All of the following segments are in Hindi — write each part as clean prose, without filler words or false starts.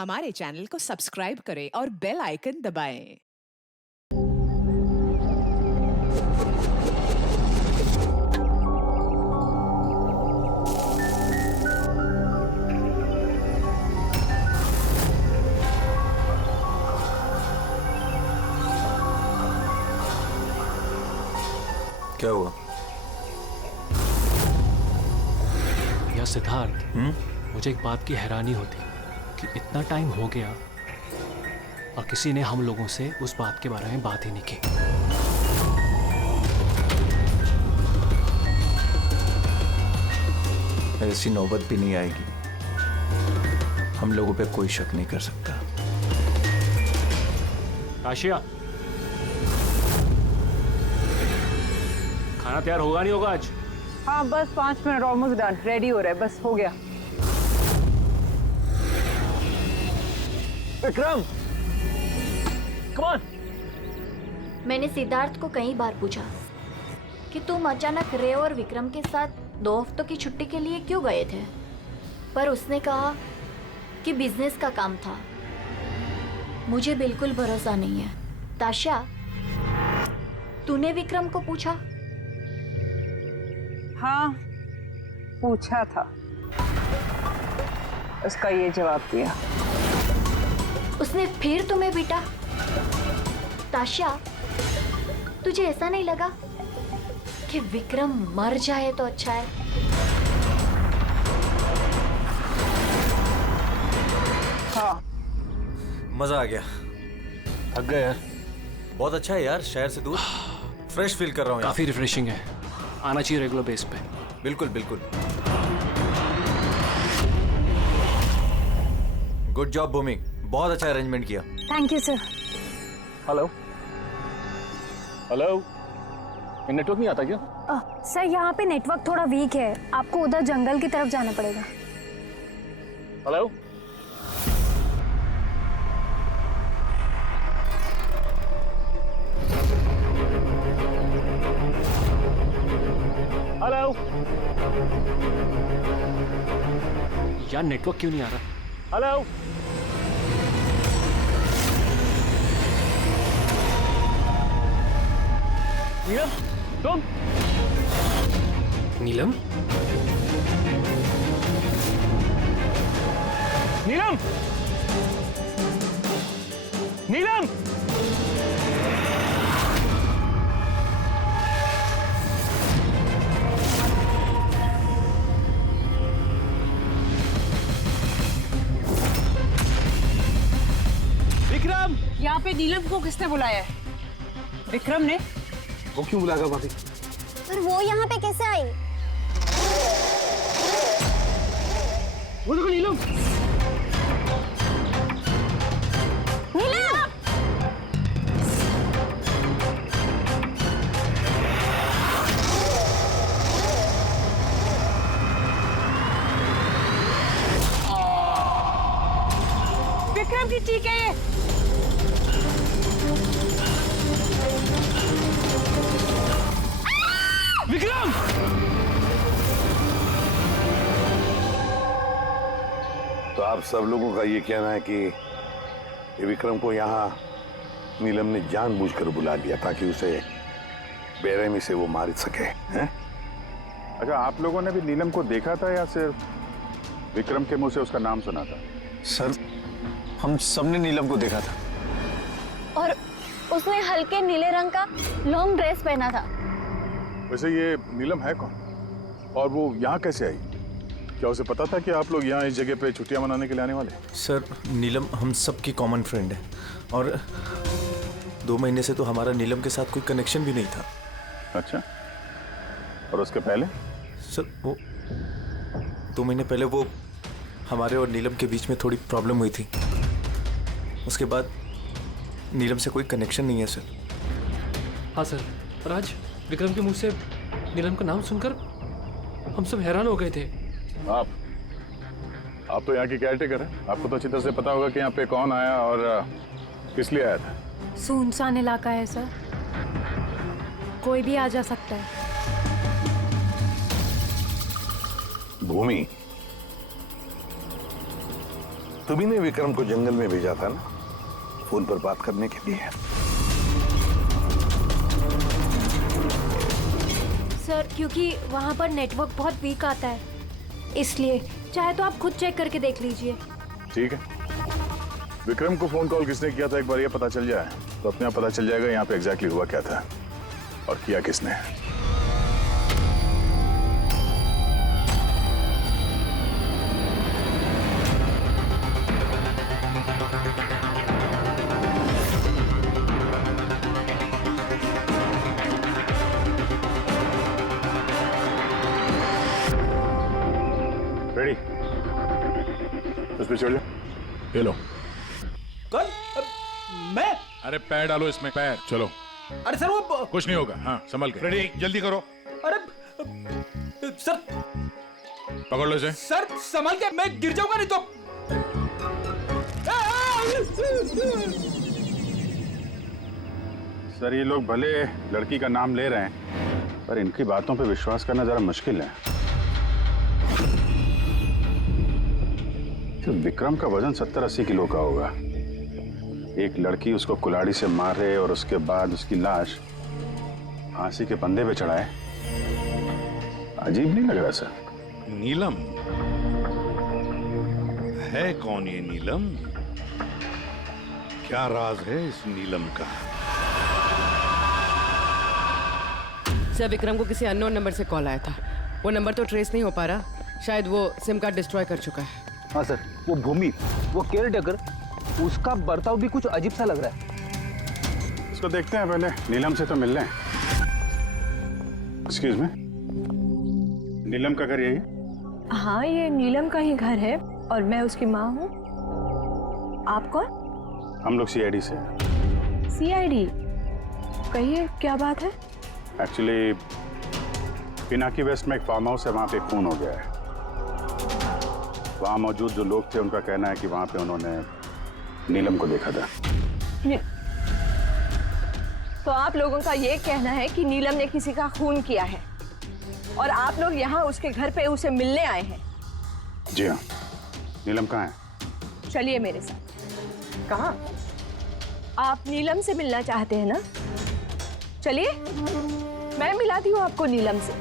हमारे चैनल को सब्सक्राइब करें और बेल आइकन दबाएं। क्या हुआ? यार सिद्धार्थ, मुझे एक बात की हैरानी होती कि इतना टाइम हो गया और किसी ने हम लोगों से उस बात के बारे में बात ही नहीं की। ऐसी नौबत भी नहीं आएगी। हम लोगों पे कोई शक नहीं कर सकता। आशिया, खाना तैयार होगा नहीं होगा आज? हाँ बस 5 मिनट, ऑलमोस्ट डन, रेडी हो रहा है, बस हो गया। Vikram, come on. मैंने सिद्धार्थ को कई बार पूछा कि तुम अचानक रे और विक्रम के साथ 2 हफ्तों की छुट्टी के लिए क्यों गए थे, पर उसने कहा कि बिजनेस का काम था। मुझे बिल्कुल भरोसा नहीं है। ताशा, तूने विक्रम को पूछा? हाँ पूछा था, उसका ये जवाब दिया। उसने फिर तुम्हें पीटा? ताशा, तुझे ऐसा नहीं लगा कि विक्रम मर जाए तो अच्छा है? हाँ मजा आ गया। थक गए यार। बहुत अच्छा है यार, शहर से दूर फ्रेश फील कर रहा हूँ। काफी रिफ्रेशिंग है, आना चाहिए रेगुलर बेस पे। बिल्कुल बिल्कुल। गुड जॉब भूमि, बहुत अच्छा अरेंजमेंट किया। Thank you sir. Hello hello, ये नेटवर्क नहीं आता क्या? सर यहाँ पे नेटवर्क थोड़ा वीक है, आपको उधर जंगल की तरफ जाना पड़ेगा। हेलो, हेलो, यार नेटवर्क क्यों नहीं आ रहा? हेलो। नीलम, तुम? नीलम? नीलम, नीलम, विक्रम। यहाँ पे नीलम को किसने बुलाया है? विक्रम ने। वो क्यों बुलाएगा भाभी? पर वो यहाँ पे कैसे आई? वो देखो नीलम। विक्रम की ठीक है ये। विक्रम! तो आप सब लोगों का ये कहना है कि ये विक्रम को यहाँ नीलम ने जानबूझकर बुला लिया ताकि उसे बेरहमी से वो मार सके, हैं? अच्छा, आप लोगों ने भी नीलम को देखा था या सिर्फ विक्रम के मुंह से उसका नाम सुना था? सर, हम सबने नीलम को देखा था। और उसने हल्के नीले रंग का लॉन्ग ड्रेस पहना था। वैसे ये नीलम है कौन और वो यहाँ कैसे आई? क्या उसे पता था कि आप लोग यहाँ इस जगह पे छुट्टियां मनाने के लिए आने वाले? सर, नीलम हम सबकी कॉमन फ्रेंड है और 2 महीने से तो हमारा नीलम के साथ कोई कनेक्शन भी नहीं था। अच्छा, और उसके पहले? सर, वो 2 महीने पहले वो हमारे और नीलम के बीच में थोड़ी प्रॉब्लम हुई थी। उसके बाद नीलम से कोई कनेक्शन नहीं है सर। हाँ सर, पर आज विक्रम के मुंह से नीलम का नाम सुनकर हम सब हैरान हो गए थे। आप तो यहाँ की केयरटेकर हैं, आपको तो अच्छी तरह से पता होगा कि यहाँ पे कौन आया और किस लिए आया था। सुनसान इलाका है सर, कोई भी आ जा सकता है। भूमि, तुम्ही ने विक्रम को जंगल में भेजा था ना, फोन पर बात करने के लिए। सर क्योंकि वहाँ पर नेटवर्क बहुत वीक आता है, इसलिए चाहे तो आप खुद चेक करके देख लीजिए। ठीक है, विक्रम को फोन कॉल किसने किया था एक बार ये पता चल जाए तो अपने आप पता चल जाएगा यहाँ पे एग्जैक्टली हुआ क्या था और किया किसने। रेडी, उस पे चढ़ जाओ। ये लो। कौन? मैं? अरे पैर डालो इसमें, पैर। चलो। अरे सर वो कुछ नहीं होगा। हाँ, संभल के। रेडी, जल्दी करो। अरे सर, पकड़ लो इसे। सर संभल के, मैं गिर जाऊंगा नहीं तो। सर ये लोग भले लड़की का नाम ले रहे हैं पर इनकी बातों पे विश्वास करना जरा मुश्किल है। तो विक्रम का वजन 70-80 किलो का होगा। एक लड़की उसको कुल्हाड़ी से मारे और उसके बाद उसकी लाश फांसी के फंदे पे चढ़ाए, अजीब नहीं लग रहा सर? नीलम है कौन ये नीलम? क्या राज है इस नीलम का? सर विक्रम को किसी अननोन नंबर से कॉल आया था। वो नंबर तो ट्रेस नहीं हो पा रहा, शायद वो सिम कार्ड डिस्ट्रॉय कर चुका है। हाँ सर, वो भूमि, वो केयरटेकर, उसका बर्ताव भी कुछ अजीब सा लग रहा है। इसको देखते हैं पहले, नीलम से तो मिल रहे हैं। एक्सक्यूज मी, नीलम का घर यही है? हाँ ये नीलम का ही घर है और मैं उसकी माँ हूँ। आप कौन? हम लोग CID से। CID? कहिए क्या बात है? एक्चुअली पिनाकी वेस्ट में एक फार्म हाउस है, वहाँ पे खून हो गया है। वहाँ मौजूद जो लोग थे उनका कहना है कि वहाँ पे उन्होंने नीलम को देखा था। तो आप लोगों का ये कहना है कि नीलम ने किसी का खून किया है और आप लोग यहाँ उसके घर पे उसे मिलने आए हैं? जी हाँ। नीलम कहाँ है? चलिए मेरे साथ। कहाँ? आप नीलम से मिलना चाहते हैं ना? चलिए मैं मिलाती हूँ आपको नीलम से।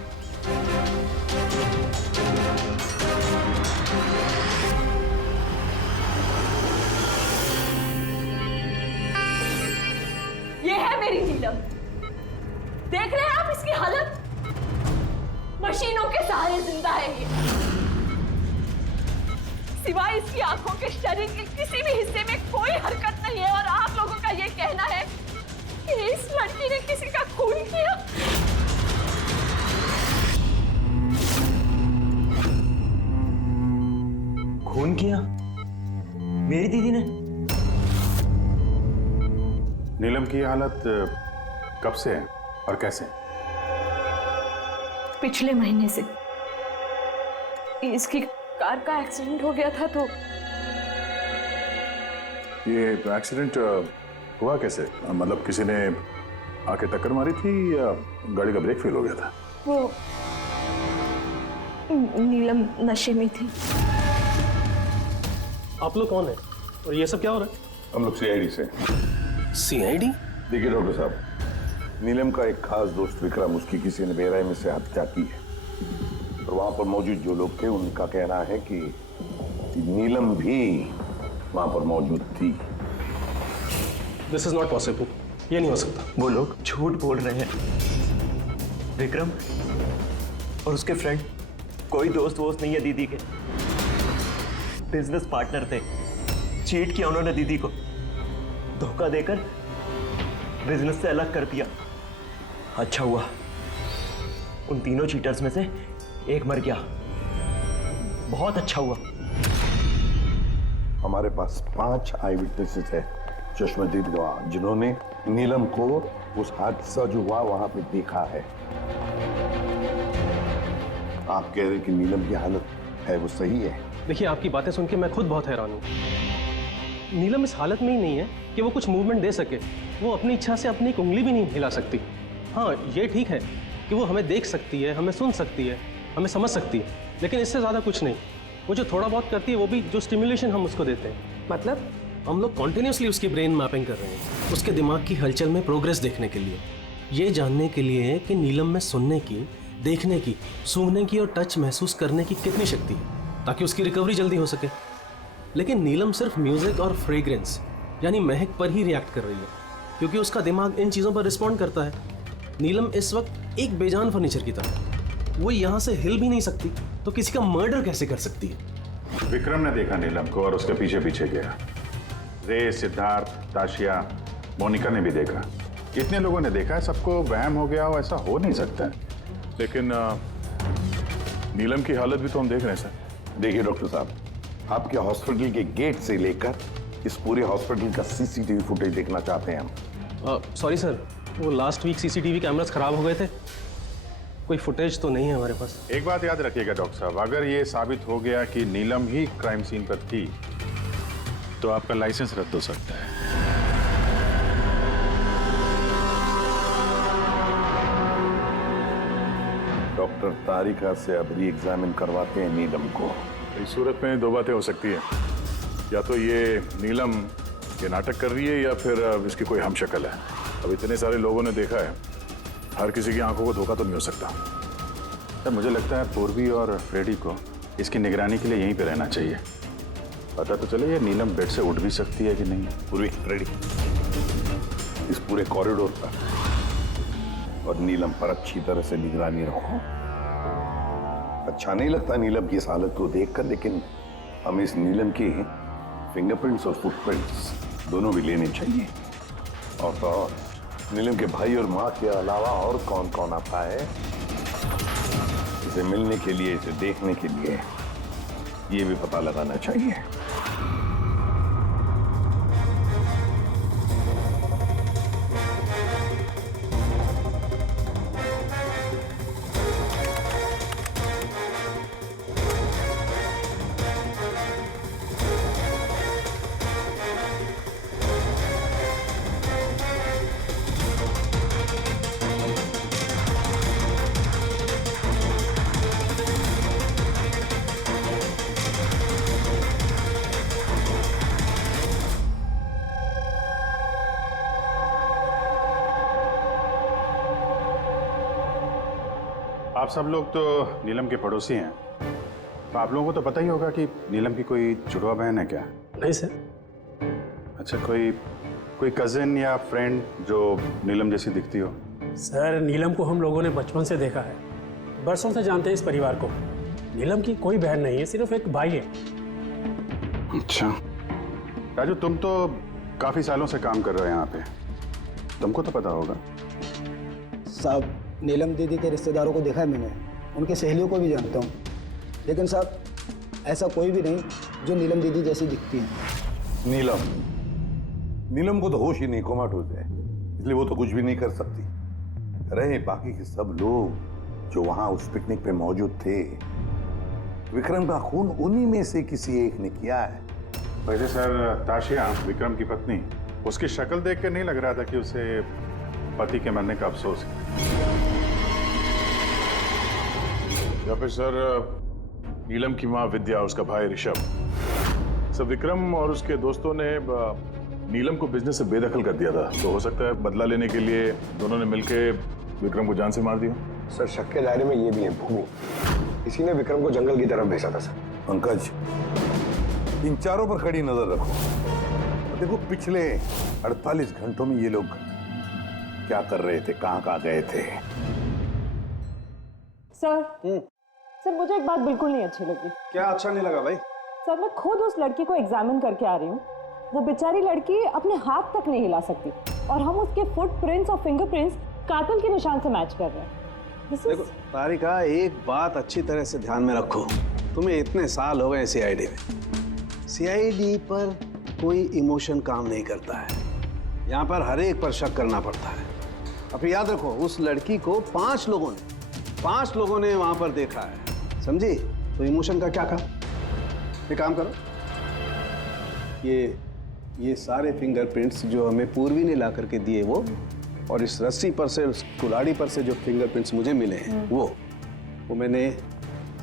ये है मेरी नीलम। देख रहे हैं आप इसकी हालत? मशीनों के सहारे जिंदा है ये। सिवाय इसकी आंखों के शरीर के किसी भी हिस्से में कोई हरकत नहीं है और आप लोगों का ये कहना है कि इस लड़की ने किसी का खून किया। खून किया? मेरी दीदी ने? नीलम की हालत कब से है और कैसे? पिछले महीने से। इसकी कार का एक्सीडेंट हो गया था तो। ये एक्सीडेंट हुआ कैसे? मतलब किसी ने आके टक्कर मारी थी या गाड़ी का ब्रेक फेल हो गया था? वो नीलम नशे में थी। आप लोग कौन है और ये सब क्या हो रहा है? हम लोग CID से। CID? देखिए डॉक्टर साहब, नीलम का एक खास दोस्त विक्रम, उसकी किसी ने बेरहमी से हत्या की है और वहां पर मौजूद जो लोग थे उनका कहना है कि नीलम भी वहां पर मौजूद थी। दिस इज नॉट पॉसिबल, ये नहीं हो सकता। वो लोग झूठ बोल रहे हैं। विक्रम और उसके फ्रेंड कोई दोस्त वोस्त नहीं है दीदी के, बिजनेस पार्टनर थे। चीट किया उन्होंने दीदी को, धोखा देकर बिजनेस से अलग कर दिया। अच्छा हुआ उन तीनों चीटर्स में से एक मर गया, बहुत अच्छा हुआ। हमारे पास 5 आई विटनेसेस है, चश्मदीद गवाह, जिन्होंने नीलम को उस हादसा जो हुआ वहां पे देखा है। आप कह रहे हैं कि नीलम की हालत है वो सही है? देखिए आपकी बातें सुन के मैं खुद बहुत हैरान हूँ। नीलम इस हालत में ही नहीं है कि वो कुछ मूवमेंट दे सके। वो अपनी इच्छा से अपनी एक उंगली भी नहीं हिला सकती। हाँ ये ठीक है कि वो हमें देख सकती है, हमें सुन सकती है, हमें समझ सकती है, लेकिन इससे ज़्यादा कुछ नहीं। वो जो थोड़ा बहुत करती है वो भी जो स्टिमुलेशन हम उसको देते हैं। मतलब हम लोग कॉन्टिन्यूसली उसकी ब्रेन मैपिंग कर रहे हैं, उसके दिमाग की हलचल में प्रोग्रेस देखने के लिए, ये जानने के लिए कि नीलम में सुनने की, देखने की, सूंघने की और टच महसूस करने की कितनी शक्ति है, ताकि उसकी रिकवरी जल्दी हो सके। लेकिन नीलम सिर्फ म्यूजिक और फ्रेग्रेंस यानी महक पर ही रिएक्ट कर रही है, क्योंकि उसका दिमाग इन चीज़ों पर रिस्पॉन्ड करता है। नीलम इस वक्त एक बेजान फर्नीचर की तरह, वो यहाँ से हिल भी नहीं सकती, तो किसी का मर्डर कैसे कर सकती है? विक्रम ने देखा नीलम को और उसके पीछे पीछे गया। रे, सिद्धार्थ, ताशिया, मोनिका ने भी देखा। इतने लोगों ने देखा है, सबको वहम हो गया हो, ऐसा हो नहीं सकता है। लेकिन नीलम की हालत भी तो हम देख रहे हैं सर। देखिए डॉक्टर साहब, आपके हॉस्पिटल के गेट से लेकर इस पूरे हॉस्पिटल का सीसीटीवी फुटेज देखना चाहते हैं हम। सॉरी सर, वो लास्ट वीक सीसीटीवी कैमरास खराब हो गए थे, कोई फुटेज तो नहीं है हमारे पास। एक बात याद रखिएगा डॉक्टर साहब, अगर ये साबित हो गया कि नीलम ही क्राइम सीन पर थी तो आपका लाइसेंस रद्द हो सकता है। डॉक्टर तारिका से अब री एग्जामिन करवाते हैं नीलम को। इस सूरत में दो बातें हो सकती हैं, या तो ये नीलम ये नाटक कर रही है या फिर इसकी कोई हमशक्ल है। अब इतने सारे लोगों ने देखा है, हर किसी की आंखों को धोखा तो नहीं हो सकता। तब मुझे लगता है पूर्वी और फ्रेडी को इसकी निगरानी के लिए यहीं पे रहना चाहिए। पता तो चले ये नीलम बेड से उठ भी सकती है कि नहीं। पूर्वी, फ्रेडी, इस पूरे कॉरिडोर पर और नीलम पर अच्छी तरह से निगरानी रखो। अच्छा नहीं लगता नीलम की इस हालत को देखकर, लेकिन हमें इस नीलम की फिंगरप्रिंट्स और फुटप्रिंट्स दोनों भी लेने चाहिए। और तो और नीलम के भाई और माँ के अलावा और कौन कौन आता है इसे मिलने के लिए, इसे देखने के लिए, ये भी पता लगाना चाहिए। आप सब लोग तो नीलम के पड़ोसी हैं, तो आप लोगों को तो पता ही होगा कि नीलम की कोई जुड़वा बहन है क्या? नहीं सर। अच्छा, कोई कजिन या फ्रेंड जो नीलम जैसी दिखती हो? सर, नीलम को हम लोगों ने बचपन से देखा है, बरसों से जानते हैं इस परिवार को। नीलम की कोई बहन नहीं है, सिर्फ एक भाई है। अच्छा राजू, तुम तो काफी सालों से काम कर रहे हो यहाँ पे, तुमको तो पता होगा। साहब, नीलम दीदी के रिश्तेदारों को देखा है मैंने, उनकी सहेलियों को भी जानता हूँ, लेकिन साहब ऐसा कोई भी नहीं जो नीलम दीदी जैसी दिखती है। नीलम को तो होश ही नहीं, कोमाटोज है, इसलिए वो तो कुछ भी नहीं कर सकती। रहे बाकी के सब लोग जो वहां उस पिकनिक पे मौजूद थे, विक्रम का खून उन्हीं में से किसी एक ने किया है। वैसे सर, ताशिया विक्रम की पत्नी, उसकी शक्ल देख कर नहीं लग रहा था कि उसे पति के मरने का अफसोस है। या फिर सर नीलम की माँ विद्या, उसका भाई ऋषभ। सर विक्रम और उसके दोस्तों ने नीलम को बिजनेस से बेदखल कर दिया था, तो हो सकता है बदला लेने के लिए दोनों ने मिलकर विक्रम को जान से मार दिया। सर, शक के दायरे में ये भी है भूमि, इसी ने विक्रम को जंगल की तरफ भेजा था। सर पंकज, इन चारों पर कड़ी नजर रखो। देखो पिछले 48 घंटों में ये लोग क्या कर रहे थे, कहाँ गए थे। सर मुझे एक बात बिल्कुल नहीं अच्छी लगी। क्या अच्छा नहीं लगा भाई? सर, मैं खुद उस लड़की को एग्जामिन करके आ रही हूँ, वो बेचारी लड़की अपने हाथ तक नहीं हिला सकती, और हम उसके फुटप्रिंट्स और फिंगरप्रिंट्स कातिल के निशान से मैच कर रहे हैं। देखो तारिका, एक बात अच्छी तरह से ध्यान में रखो, तुम्हें इतने साल हो गए सीआईडी में, सीआईडी पर कोई इमोशन काम नहीं करता है, यहाँ पर हर एक पर शक करना पड़ता है। अब याद रखो, उस लड़की को 5 लोगों ने वहां पर देखा है, समझी? तो इमोशन का क्या काम? ये काम करो, ये सारे फिंगरप्रिंट्स जो हमें पूर्वी ने ला करके दिए वो, और इस रस्सी पर से, उस कुल्हाड़ी पर से जो फिंगरप्रिंट्स मुझे मिले हैं वो मैंने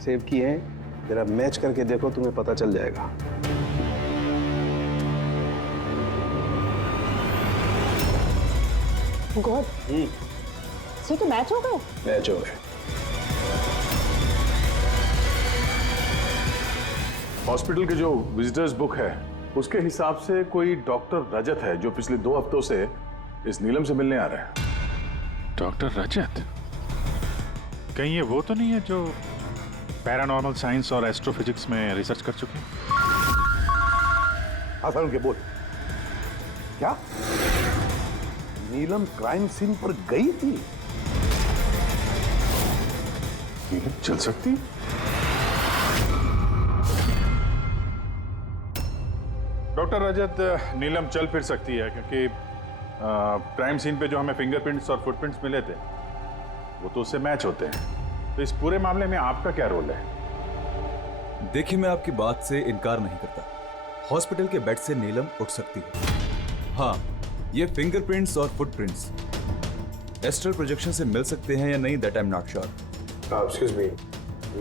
सेव किए हैं जरा मैच करके देखो, तुम्हें पता चल जाएगा। गॉड, सही तो मैच हो गए। मैच हो गए। हॉस्पिटल के जो विजिटर्स बुक है उसके हिसाब से कोई डॉक्टर रजत है जो पिछले 2 हफ्तों से इस नीलम से मिलने आ रहा है। डॉक्टर रजत? कहीं ये वो तो नहीं है जो पैरानॉर्मल साइंस और एस्ट्रोफिजिक्स में रिसर्च कर चुके हैं? आसान के बोल, क्या नीलम क्राइम सीन पर गई थी? नीलम चल सकती? डॉक्टर रजत, नीलम चल फिर सकती है क्योंकि क्राइम सीन पे जो हमें फिंगरप्रिंट्स और फुटप्रिंट्स मिले थे वो तो उससे मैच होते हैं। तो इस पूरे मामले में आपका क्या रोल है? देखिए, मैं आपकी बात से इनकार नहीं करता। हॉस्पिटल के बेड से नीलम उठ सकती है। हाँ, ये फिंगरप्रिंट्स और फुटप्रिंट्स एस्ट्रल प्रोजेक्शन से मिल सकते हैं या नहीं, that I am not sure. Excuse me,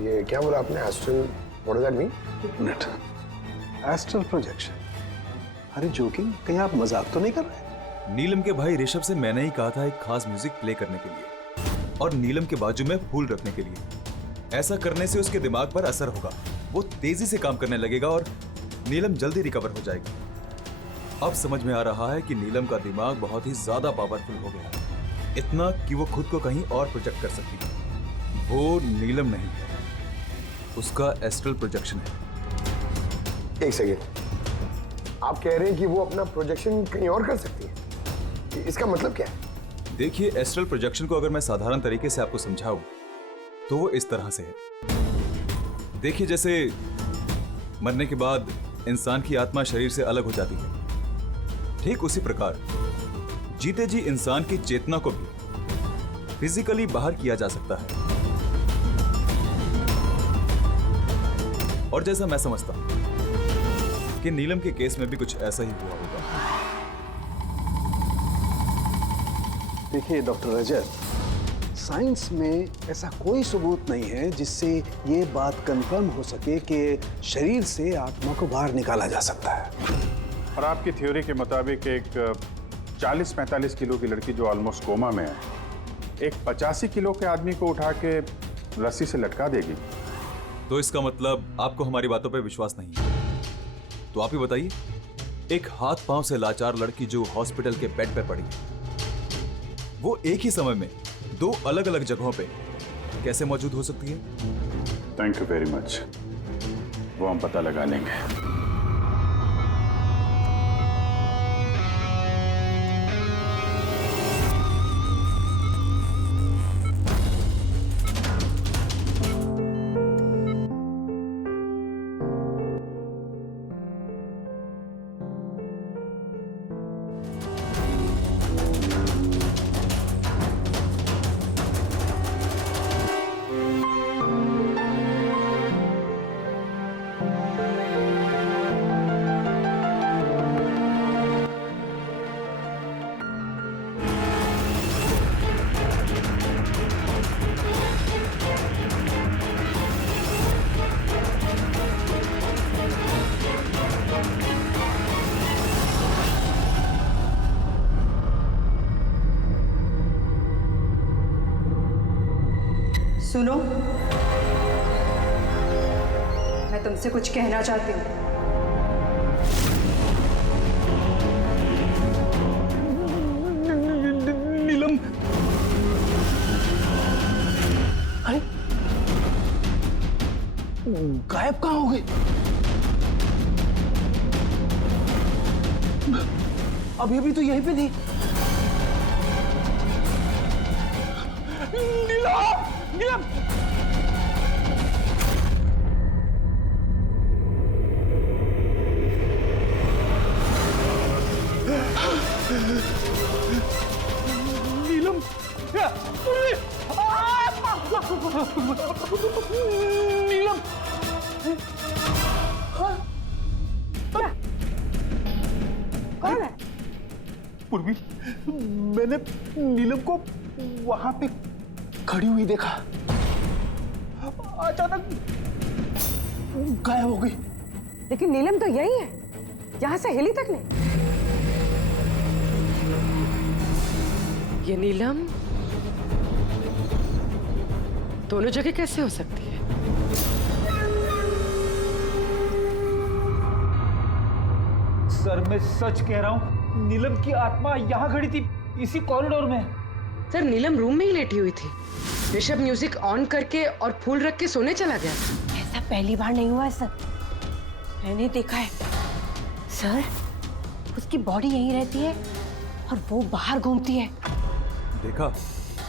ये क्या बोला आपने? Astral, what does that mean? Minute, astral projection? अरे जोकिंग, कहीं आप मजाक तो नहीं कर रहे? नीलम के भाई ऋषभ से मैंने ही कहा था एक खास म्यूजिक प्ले करने के लिए और नीलम के बाजू में फूल रखने के लिए। ऐसा करने से उसके दिमाग पर असर होगा, वो तेजी से काम करने लगेगा और नीलम जल्दी रिकवर हो जाएगी। अब समझ में आ रहा है कि नीलम का दिमाग बहुत ही ज्यादा पावरफुल हो गया, इतना कि वो खुद को कहीं और प्रोजेक्ट कर सकती है। वो नीलम नहीं है, उसका एस्ट्रल प्रोजेक्शन है। एक सेकेंड, आप कह रहे हैं कि वो अपना प्रोजेक्शन कहीं और कर सकती है? इसका मतलब क्या है? देखिए, एस्ट्रल प्रोजेक्शन को अगर मैं साधारण तरीके से आपको समझाऊं तो वो इस तरह से है। देखिए, जैसे मरने के बाद इंसान की आत्मा शरीर से अलग हो जाती है, ठीक उसी प्रकार जीते जी इंसान की चेतना को भी फिजिकली बाहर किया जा सकता है। और जैसा मैं समझता हूं कि नीलम के केस में भी कुछ ऐसा ही हुआ होगा। देखिए डॉक्टर रजत, साइंस में ऐसा कोई सबूत नहीं है जिससे ये बात कंफर्म हो सके कि शरीर से आत्मा को बाहर निकाला जा सकता है। और आपकी थ्योरी के मुताबिक एक 40-45 किलो की लड़की जो ऑलमोस्ट कोमा में है, एक 85 किलो के आदमी को उठा के रस्सी से लटका देगी। तो इसका मतलब आपको हमारी बातों पे विश्वास नहीं है? तो आप ही बताइए, एक हाथ पांव से लाचार लड़की जो हॉस्पिटल के बेड पे पड़ी, वो एक ही समय में 2 अलग अलग जगहों पे कैसे मौजूद हो सकती है? थैंक यू वेरी मच, वो हम पता लगा लेंगे। सुनो, मैं तुमसे कुछ कहना चाहती हूँ। नीलम, अरे गायब कहाँ हो गई? अभी अभी तो यहीं पे थी। नीलम, नीलम, नीलम, नीलम, कौन है? पूर्वी, मैंने नीलम को वहां पे खड़ी हुई देखा। अचानक गायब हो गई। लेकिन नीलम तो यही है, यहाँ से हिली तक नहीं। ये नीलम दोनों जगह कैसे हो सकती है? सर मैं सच कह रहा हूँ, नीलम की आत्मा यहाँ खड़ी थी, इसी कॉरिडोर में। सर नीलम रूम में ही लेटी हुई थी। ऋषभ म्यूजिक ऑन करके और फूल रख के सोने चला गया। ऐसा पहली बार नहीं हुआ है सर, मैंने देखा है सर। उसकी बॉडी यहीं रहती है और वो बाहर घूमती है। देखा,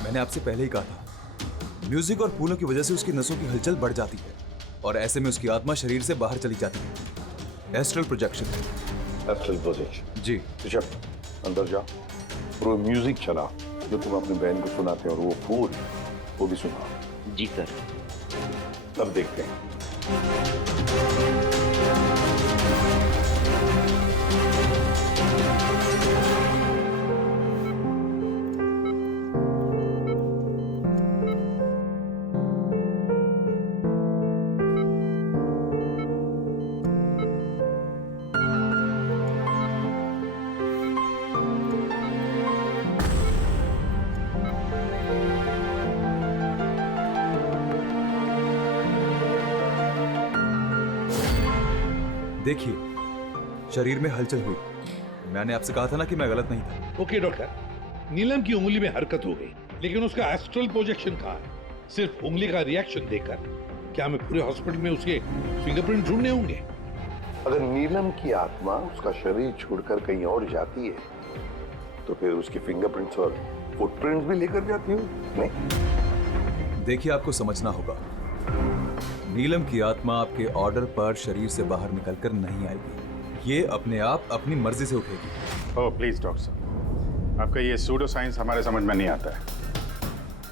मैंने आपसे पहले ही कहा था, म्यूजिक और फूलों की वजह से उसकी नसों की हलचल बढ़ जाती है और ऐसे में उसकी आत्मा शरीर से बाहर चली जाती है। Astral projection. Astral projection. जी। ऋषभ, अंदर जा और वो म्यूजिक चला जो तुम अपनी बहन को सुनाते हो, और वो फूल वो भी सुना। जी सर। तब देखते हैं। देखिए, शरीर में हलचल हुई। मैंने आपसे कहा था ना कि मैं गलत नहीं था। ओके डॉक्टर, नीलम की उंगली में हरकत हो गई, लेकिन उसका एस्ट्रल प्रोजेक्शन कहाँ है? सिर्फ उंगली का रिएक्शन देखकर क्या हमें पूरे हॉस्पिटल में उसके फिंगरप्रिंट ढूंढने होंगे? अगर नीलम की आत्मा उसका शरीर छोड़कर कहीं और जाती है तो फिर उसके फिंगरप्रिंट्स और फुटप्रिंट्स भी लेकर जाती हो? नहीं। देखिए, आपको समझना होगा, नीलम की आत्मा आपके ऑर्डर पर शरीर से बाहर निकलकर नहीं आएगी। ये अपने आप अपनी मर्जी से उठेगी। ओह प्लीज डॉक्टर साहब, आपका ये सूडो साइंस हमारे समझ में नहीं आता है।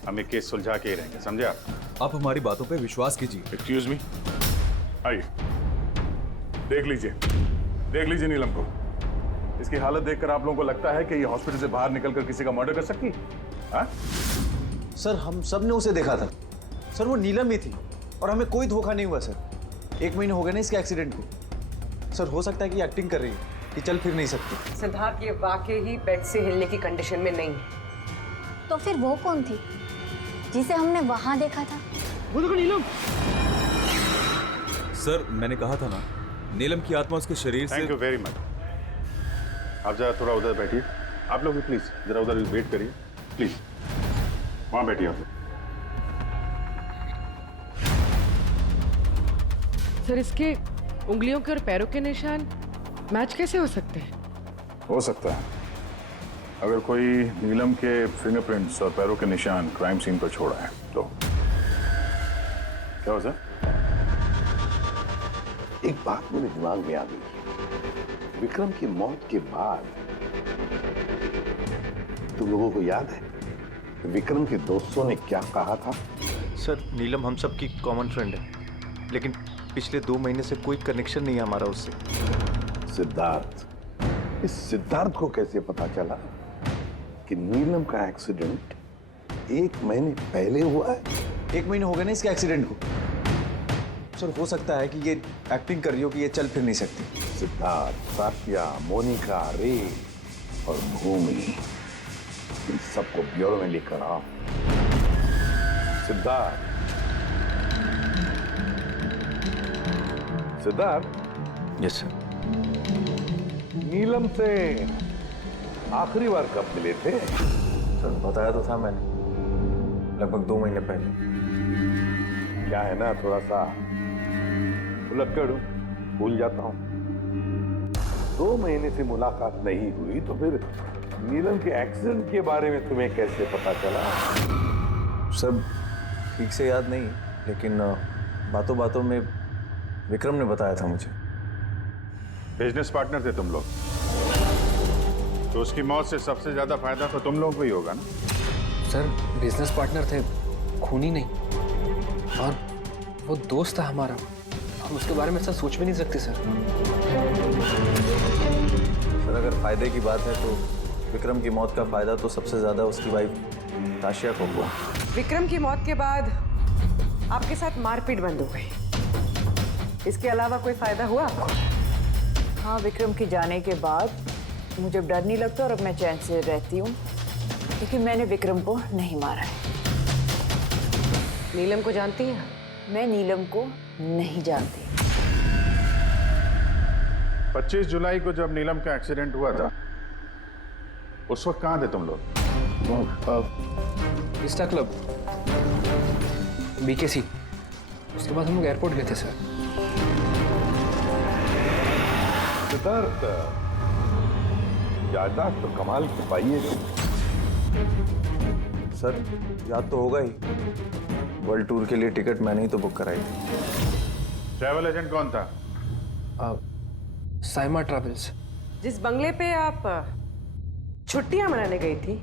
हम एक केस सुलझा के ही रहेंगे, समझे आप हमारी बातों पे विश्वास कीजिए। एक्सक्यूज मी, आइए देख लीजिए नीलम को। इसकी हालत देखकर आप लोगों को लगता है कि ये हॉस्पिटल से बाहर निकलकर किसी का मर्डर कर सकती है? हाँ? सर हम सब ने उसे देखा था सर, वो नीलम ही थी और हमें कोई धोखा नहीं हुआ सर। 1 महीने हो गए ना इसके एक्सीडेंट को। सर हो सकता है कि एक्टिंग कर रही है, कि चल फिर नहीं सकती। सिद्धार्थ ये वाकई ही बेड से हिलने की कंडीशन में नहीं है। तो फिर वो कौन थी जिसे हमने वहां देखा था? वो देखो नीलम। सर मैंने कहा था ना, नीलम की आत्मा उसके शरीर से। Thank you very much. आप जरा थोड़ा उधर बैठिए, आप लोग भी प्लीज जरा उधर वेट करिए, प्लीज वहां बैठिए आप। सर इसके उंगलियों के और पैरों के निशान मैच कैसे हो सकते हैं? हो सकता है अगर कोई नीलम के फिंगरप्रिंट्स और पैरों के निशान क्राइम सीन पर छोड़ा है तो। क्या हो सर? एक बात मेरे दिमाग में आ गई। विक्रम की मौत के बाद तुम लोगों को याद है विक्रम के दोस्तों ने क्या कहा था? सर नीलम हम सब की कॉमन फ्रेंड है, लेकिन पिछले 2 महीने से कोई कनेक्शन नहीं है हमारा उससे। सिद्धार्थ, इस सिद्धार्थ को कैसे पता चला कि नीलम का एक्सीडेंट 1 महीने पहले हुआ है? 1 महीने हो गए ना इसके एक्सीडेंट को। सर हो सकता है कि ये एक्टिंग कर रही हो कि ये चल फिर नहीं सकती। सिद्धार्थ, साफिया, मोनिका, रे और भूमि, इन सबको ब्यूरो में लेकर आओ। Siddharth, yes sir. नीलम से आखिरी बार कब मिले थे? सर बताया तो था मैंने, लगभग 2 महीने पहले। क्या है ना, थोड़ा सा उलझकर भूल जाता हूँ। 2 महीने से मुलाकात नहीं हुई तो फिर नीलम के एक्सीडेंट के बारे में तुम्हें कैसे पता चला? सब ठीक से याद नहीं, लेकिन बातों बातों में विक्रम ने बताया था मुझे। बिजनेस पार्टनर थे तुम लोग, तो उसकी मौत से सबसे ज्यादा फायदा तो तुम लोगों को ही होगा ना? सर बिजनेस पार्टनर थे, खूनी नहीं। और वो दोस्त था हमारा, हम उसके बारे में ऐसा सोच भी नहीं सकते सर। सर अगर फायदे की बात है तो विक्रम की मौत का फायदा तो सबसे ज्यादा उसकी वाइफ ताशिया को हुआ। विक्रम की मौत के बाद आपके साथ मारपीट बंद हो गई, इसके अलावा कोई फायदा हुआ? हाँ, विक्रम के जाने के बाद मुझे डर नहीं लगता और अब मैं चैन से रहती हूँ, लेकिन मैंने विक्रम को नहीं मारा है। नीलम को जानती हैं? मैं नीलम को नहीं जानती। 25 जुलाई को जब नीलम का एक्सीडेंट हुआ था, उस वक्त कहाँ थे तुम लोग? Vista club, BKC। उसके बाद हम लोग एयरपोर्ट गए थे सर। सिद्धार्थ, याददाश्त तो कमाल की पाई है। सर याद तो होगा ही, वर्ल्ड टूर के लिए टिकट मैंने ही तो बुक कराई थी। ट्रैवल एजेंट कौन था? साइमा ट्रैवल्स। जिस बंगले पे आप छुट्टियां मनाने गई थी,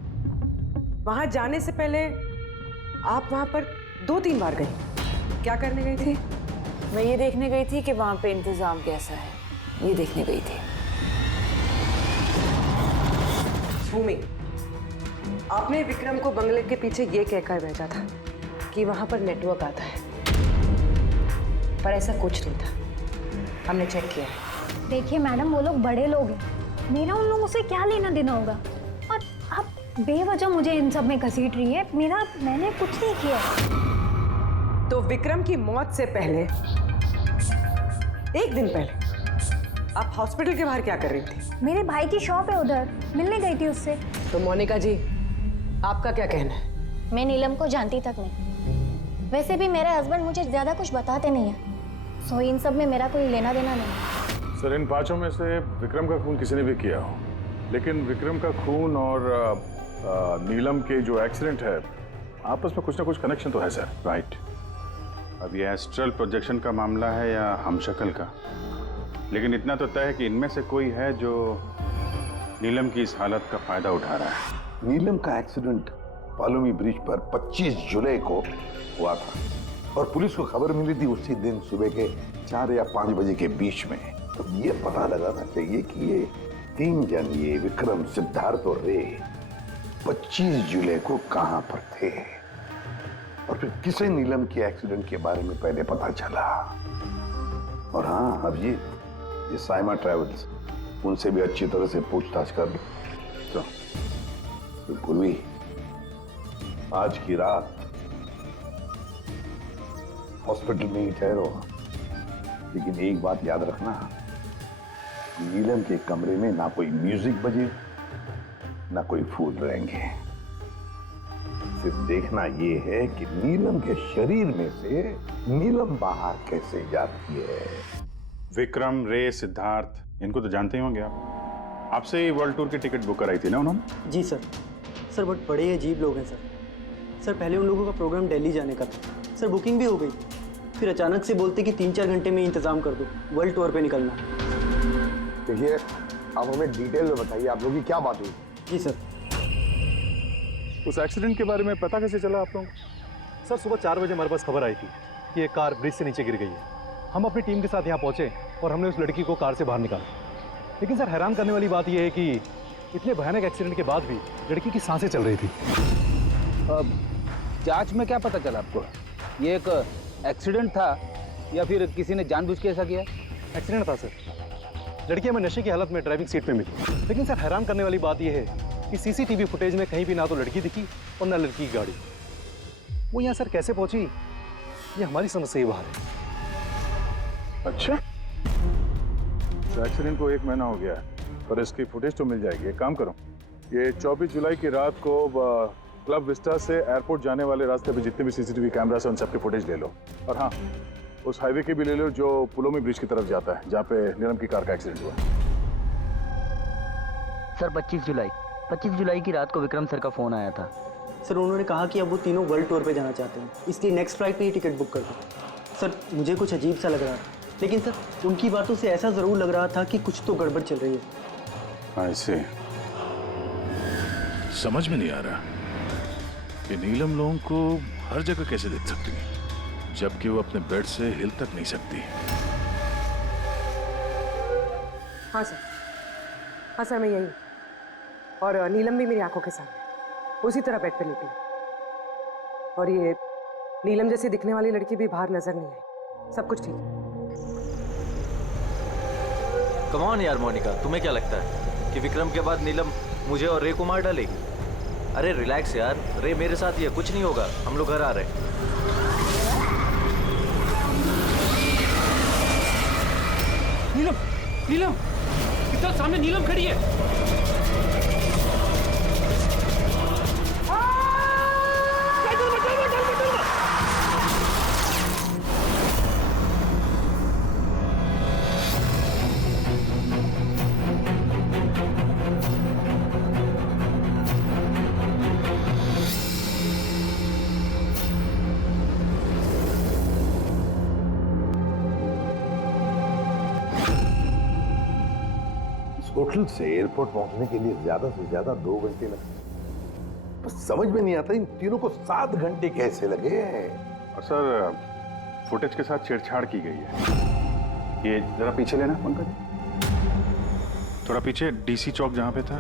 वहां जाने से पहले आप वहां पर 2-3 बार गई। क्या करने गई थी? मैं ये देखने गई थी कि वहां पे इंतजाम कैसा है, ये देखने गई थी। भूमि, आपने विक्रम को बंगले के पीछे ये कहकर भेजा था कि वहां पर नेटवर्क आता है, पर ऐसा कुछ नहीं था। हमने चेक किया है। देखिए मैडम, वो लोग बड़े लोग हैं, मेरा उन लोगों से क्या लेना देना होगा? और आप बेवजह मुझे इन सब में घसीट रही है। मैंने कुछ नहीं किया। तो विक्रम की मौत से पहले, एक दिन पहले, आप हॉस्पिटल के बाहर क्या कर रही थी? मेरे भाई की शॉप है, उधर मिलने गई थी उससे। तो मोनिका जी, आपका क्या कहना है? मैं नीलम को जानती तक नहीं। वैसे भी मेरे हस्बैंड मुझे ज्यादा कुछ बताते नहीं है, सो इन सब में मेरा कोई लेना देना नहीं। सर, इन 5 में से विक्रम का खून किसी ने भी किया हो, लेकिन विक्रम का खून और नीलम के जो एक्सीडेंट है, आपस में कुछ ना कुछ कनेक्शन तो है सर, राइट? अब ये एस्ट्रल प्रोजेक्शन का मामला है या हमशक्ल का, लेकिन इतना तो तय है कि इनमें से कोई है जो नीलम की इस हालत का फायदा उठा रहा है। नीलम का एक्सीडेंट पालोमी ब्रिज पर 25 जुलाई को हुआ था और पुलिस को खबर मिली थी उसी दिन सुबह के 4 या 5 बजे के बीच में। तो ये पता लगाना चाहिए कि ये 3 जन, ये विक्रम, सिद्धार्थ और रे, 25 जुलाई को कहां पर थे और फिर किसे नीलम के एक्सीडेंट के बारे में पहले पता चला। और हाँ, अब ये साइमा ट्रैवल्स, उनसे भी अच्छी तरह से पूछताछ कर लो। तो पूर्वी, आज की रात हॉस्पिटल में ही ठहरो, लेकिन एक बात याद रखना, नीलम के कमरे में ना कोई म्यूजिक बजे, ना कोई फूल रहेंगे। सिर्फ देखना ये है कि नीलम के शरीर में से नीलम बाहर कैसे जाती है। विक्रम, रे, सिद्धार्थ, इनको तो जानते ही होंगे आप। आपसे ही वर्ल्ड टूर की टिकट बुक कराई थी ना उन्होंने? जी सर। सर बहुत बड़े अजीब लोग हैं सर। सर पहले उन लोगों का प्रोग्राम दिल्ली जाने का था सर, बुकिंग भी हो गई, फिर अचानक से बोलते कि 3-4 घंटे में इंतजाम कर दो, वर्ल्ड टूर पे निकलना। देखिए, आप हमें डिटेल में बताइए, आप लोगों की क्या बात हुई? जी सर। उस एक्सीडेंट के बारे में पता कैसे चला आप लोगों? सर सुबह 4 बजे हमारे पास खबर आई थी कि एक कार ब्रिज से नीचे गिर गई है। हम अपनी टीम के साथ यहाँ पहुँचे और हमने उस लड़की को कार से बाहर निकाला। लेकिन सर हैरान करने वाली बात यह है कि इतने भयानक एक्सीडेंट के बाद भी लड़की की सांसें चल रही थी। जांच में क्या पता चला आपको? ये एक एक्सीडेंट था या फिर किसी ने जानबूझ के ऐसा किया? एक्सीडेंट था सर। लड़की हमें नशे की हालत में ड्राइविंग सीट पे मिली। लेकिन सर हैरान करने वाली बात यह है कि सीसीटीवी फुटेज में कहीं भी ना तो लड़की दिखी और ना लड़की की गाड़ी। वो यहाँ सर कैसे पहुंची, ये हमारी समझ से ही बाहर है। अच्छा, तो एक्सीडेंट को 1 महीना हो गया है, पर इसकी फुटेज तो मिल जाएगी। एक काम करो, ये 24 जुलाई की रात को क्लब विस्टा से एयरपोर्ट जाने वाले रास्ते पे जितने भी सीसीटीवी कैमरास हैं उन सबके फुटेज ले लो। और हाँ, उस हाईवे के भी ले लो जो पुलोमी ब्रिज की तरफ जाता है, जहाँ पे नीलम की कार का एक्सीडेंट हुआ। सर 25 जुलाई की रात को विक्रम सर का फोन आया था। सर उन्होंने कहा कि अब वो तीनों वर्ल्ड टूर पे जाना चाहते हैं, इसलिए नेक्स्ट फ्लाइट पे ही टिकट बुक कर दो। सर मुझे कुछ अजीब सा लग रहा था, लेकिन सर उनकी बातों से ऐसा ज़रूर लग रहा था कि कुछ तो गड़बड़ चल रही है। ऐसे समझ में नहीं आ रहा कि नीलम लोगों को हर जगह कैसे देख सकती है, जबकि वो अपने बेड से हिल तक नहीं सकती। हाँ सर, मैं यही, और नीलम भी मेरी आंखों के सामने उसी तरह बेड पे लेटी है। और ये नीलम जैसी दिखने वाली लड़की भी बाहर नजर नहीं आई। सब कुछ ठीक है। कम ऑन यार मोनिका, तुम्हें क्या लगता है कि विक्रम के बाद नीलम मुझे और रे को मार डालेगी? अरे रिलैक्स यार, रे मेरे साथ ही है, कुछ नहीं होगा, हम लोग घर आ रहे हैं। नीलम, नीलम, इधर सामने नीलम खड़ी है। होटल से एयरपोर्ट पहुंचने के लिए ज्यादा से ज्यादा 2 घंटे लगे। बस समझ में नहीं आता इन तीनों को 7 घंटे कैसे लगे। और सर फुटेज के साथ छेड़छाड़ की गई है। ये जरा पीछे लेना पंकज, थोड़ा पीछे, डीसी चौक जहां पे था।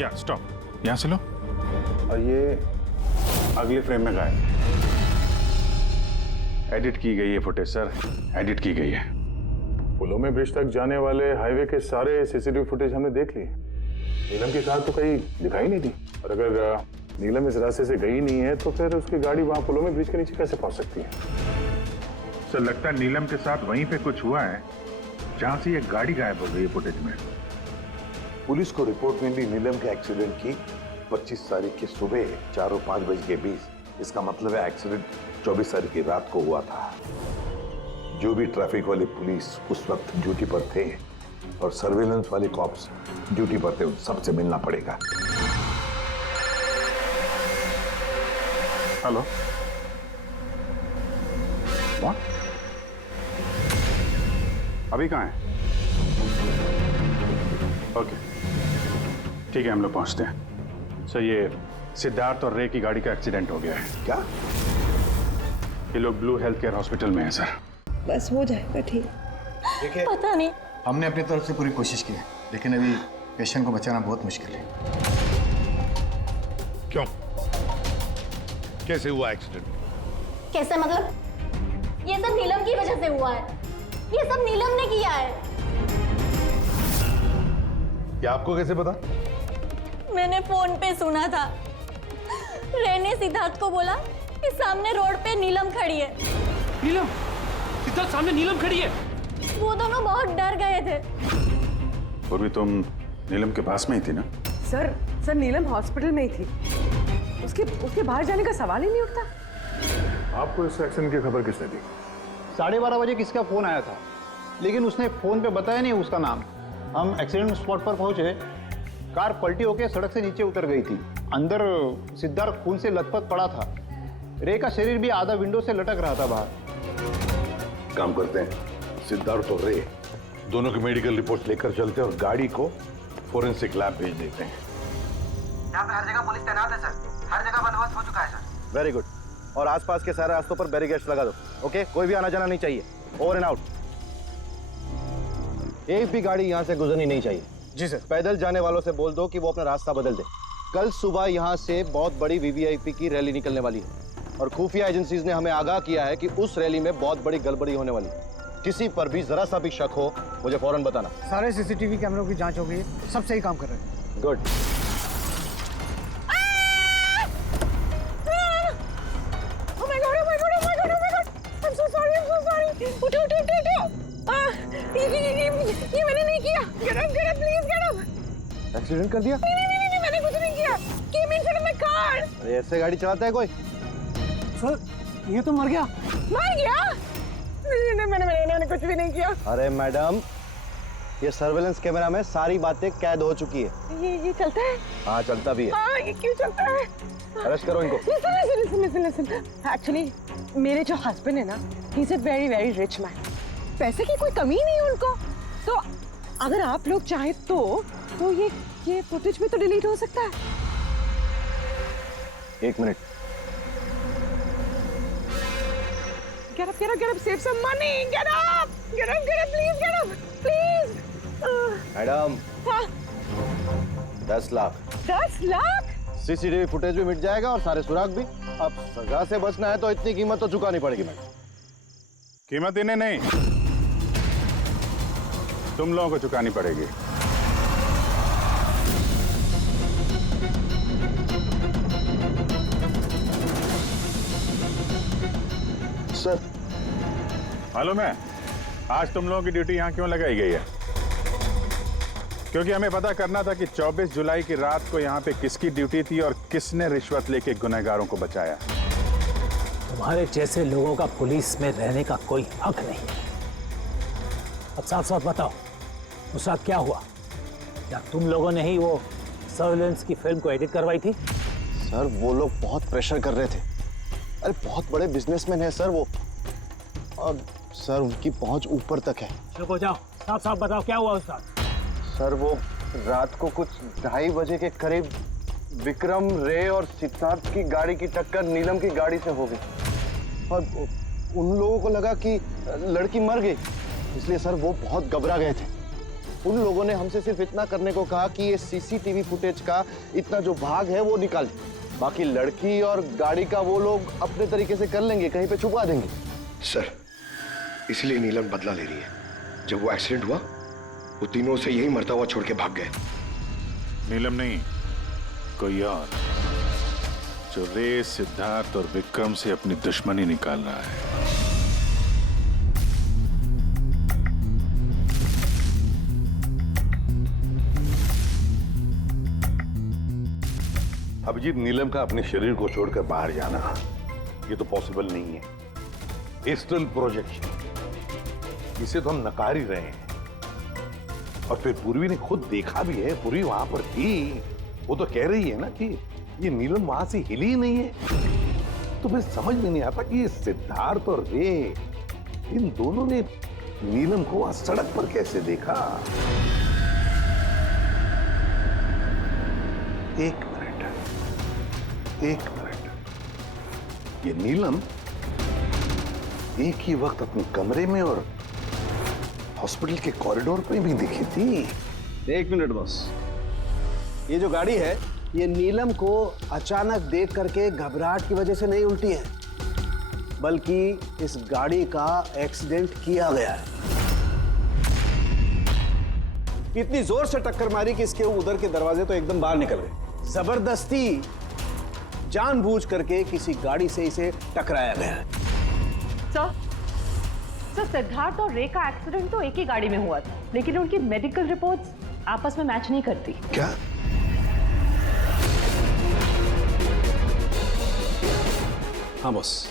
या स्टॉप, यहां से लो। और ये अगले फ्रेम में गायब। एडिट की गई है फुटेज सर, एडिट की गई है। पुलों में ब्रिज तक जाने वाले हाईवे के सारे सीसीटीवी फुटेज हमने देख लिए। नीलम की कार तो कहीं दिखाई नहीं दी, और अगर नीलम इस रास्ते से गई नहीं है तो फिर उसकी गाड़ी वहां पुलों में ब्रिज के नीचे कैसे पहुंच सकती है? सर लगता है नीलम के साथ वहीं पे कुछ हुआ है जहां से ये गाड़ी गायब हो गई है फुटेज में। पुलिस को रिपोर्ट मिली नीलम के एक्सीडेंट की 25 तारीख की सुबह 4 और 5 बजे के बीच। इसका मतलब है एक्सीडेंट 24 तारीख की रात को हुआ था। जो भी ट्रैफिक वाले पुलिस उस वक्त ड्यूटी पर थे और सर्वेलेंस वाले कॉप्स ड्यूटी पर थे, उन सबसे मिलना पड़ेगा। हेलो, कौन? अभी कहाँ है? ओके ठीक है, हम लोग पहुंचते हैं। सर ये सिद्धार्थ और रे की गाड़ी का एक्सीडेंट हो गया है। क्या? ये लोग ब्लू हेल्थ केयर हॉस्पिटल में हैं सर। बस हो जाएगा ठीक। देखिए, पता नहीं, हमने अपनी तरफ से पूरी कोशिश की है, लेकिन अभी पेशेंट को बचाना बहुत मुश्किल है। क्यों? कैसे हुआ एक्सीडेंट? कैसे मतलब? ये सब नीलम की वजह से हुआ है। ये सब नीलम ने किया है। क्या आपको कैसे पता? मैंने फोन पे सुना था। रे ने सिद्धार्थ को बोला कि सामने रोड पे नीलम खड़ी है। नीलम, सिद्धार्थ सामने नीलम खड़ी है। वो दोनों बहुत डर गए थे। और भी तुम नीलम के पास में ही थी ना? सर नीलम हॉस्पिटल में ही थी। उसके बाहर जाने का सवाल ही नहीं उठता। आपको इस एक्सीडेंट की खबर किसने दी? 12:30 बजे किसका फोन आया था, लेकिन उसने फोन पे बताया नहीं उसका नाम। हम एक्सीडेंट स्पॉट पर पहुंचे, कार पलटी होकर सड़क से नीचे उतर गई थी। अंदर सिद्धार्थ खून से लथपथ पड़ा था। रे का शरीर भी आधा विंडो से लटक रहा था बाहर। काम करते हैं, सिद्धार्थ और रे दोनों की मेडिकल रिपोर्ट लेकर चलते हैं और गाड़ी को फोरेंसिक लैब भेज देते हैं। यहाँ पे हर जगह पुलिस तैनात है सर, हर जगह बंदोबस्त हो चुका है सर। Very good. और आसपास के सारे रास्तों पर बैरिकेड्स लगा दो। ओके, कोई भी आना जाना नहीं चाहिए। Over and out. एक भी गाड़ी यहाँ से गुजरनी नहीं चाहिए। जी सर। पैदल जाने वालों से बोल दो कि वो अपना रास्ता बदल दे। कल सुबह यहाँ से बहुत बड़ी वीवीआईपी की रैली निकलने वाली है और खुफिया एजेंसीज ने हमें आगाह किया है कि उस रैली में बहुत बड़ी गड़बड़ी होने वाली है। किसी पर भी जरा सा भी शक हो मुझे फौरन बताना। सारे सीसीटीवी कैमरों की जांच हो गई है, सब सही काम कर रहे हैं। गुड। ये मैंने नहीं किया। Get up, please get up. Accident कर दिया? नहीं, मैंने कुछ नहीं किया। Came in front of my car. अरे ऐसे गाड़ी चलाता है कोई? सर, ये तो मर गया। मर गया? नहीं, मैंने कुछ भी नहीं किया। अरे मैडम, ये सर्वेलेंस कैमरा में सारी बातें कैद हो चुकी है। ये चलता है? हाँ, चलता भी है। हाँ, ये क्यों चलता है? अरेस्ट करो इनको। Listen. Actually, मेरे जो हस्बैंड है ना, he's a very very rich man. पैसे की कोई कमी नहीं है उनको। तो अगर आप लोग चाहें तो ये फुटेज भी तो डिलीट हो सकता है। 1 minute. Get up, save some money. Get up, please get up, please. Madam, हाँ, 10 लाख। 10 लाख? सीसीटीवी फुटेज भी मिट जाएगा और सारे सुराग भी। अब सजा से बचना है तो इतनी कीमत तो चुकानी पड़ेगी मैडम। कीमत देने नहीं, तुम लोगों को चुकानी पड़ेगी। सर मालूम है आज तुम लोगों की ड्यूटी यहाँ क्यों लगाई गई है? क्योंकि हमें पता करना था कि 24 जुलाई की रात को यहाँ पे किसकी ड्यूटी थी और किसने रिश्वत लेके गुनहगारों को बचाया। तुम्हारे जैसे लोगों का पुलिस में रहने का कोई हक नहीं है। अब साफ साफ बताओ, उस रात क्या हुआ? क्या तुम लोगों ने ही वो सर्विलेंस की फिल्म को एडिट करवाई थी? सर वो लोग बहुत प्रेशर कर रहे थे। अरे बहुत बड़े बिजनेसमैन है सर वो, और सर उनकी पहुंच ऊपर तक है। चुप हो जाओ, साफ साफ बताओ क्या हुआ उस रात? सर वो रात को कुछ 2:30 बजे के करीब विक्रम, रे और सिद्धार्थ की गाड़ी की टक्कर नीलम की गाड़ी से हो गई और उन लोगों को लगा कि लड़की मर गई, इसलिए सर वो बहुत घबरा गए थे। उन लोगों ने हमसे सिर्फ इतना करने को कहा कि ये सीसीटीवी फुटेज का इतना जो भाग है वो निकाल, बाकी लड़की और गाड़ी का वो लोग अपने तरीके से कर लेंगे, कहीं पे छुपा देंगे। सर इसलिए नीलम बदला ले रही है। जब वो एक्सीडेंट हुआ वो तीनों से यही मरता हुआ छोड़ के भाग गए। नीलम नहीं, कोई और जो रे, सिद्धार्थ और विक्रम से अपनी दुश्मनी निकाल रहा है। अभिजीत, नीलम का अपने शरीर को छोड़कर बाहर जाना ये तो पॉसिबल नहीं है। एस्ट्रल प्रोजेक्शन, इसे तो हम नकार ही रहे हैं। और फिर पूर्वी ने खुद देखा भी है, पूर्वी वहां पर थी, वो तो कह रही है ना कि ये नीलम वहां से हिली नहीं है। तो फिर समझ में नहीं आता कि ये सिद्धार्थ और रे, इन दोनों ने नीलम को वहां सड़क पर कैसे देखा। एक मिनट, ये नीलम एक ही वक्त अपने कमरे में और हॉस्पिटल के कॉरिडोर पे भी दिखी थी। एक मिनट बॉस, ये जो गाड़ी है ये नीलम को अचानक देख करके घबराहट की वजह से नहीं उल्टी है, बल्कि इस गाड़ी का एक्सीडेंट किया गया है। इतनी जोर से टक्कर मारी कि इसके उधर के दरवाजे तो एकदम बाहर निकल गए। जबरदस्ती जानबूझ करके किसी गाड़ी से इसे टकराया गया है। सर सिद्धार्थ और रे का एक्सीडेंट तो एक ही गाड़ी में हुआ था, लेकिन उनकी मेडिकल रिपोर्ट्स आपस में मैच नहीं करती। क्या? हाँ बॉस।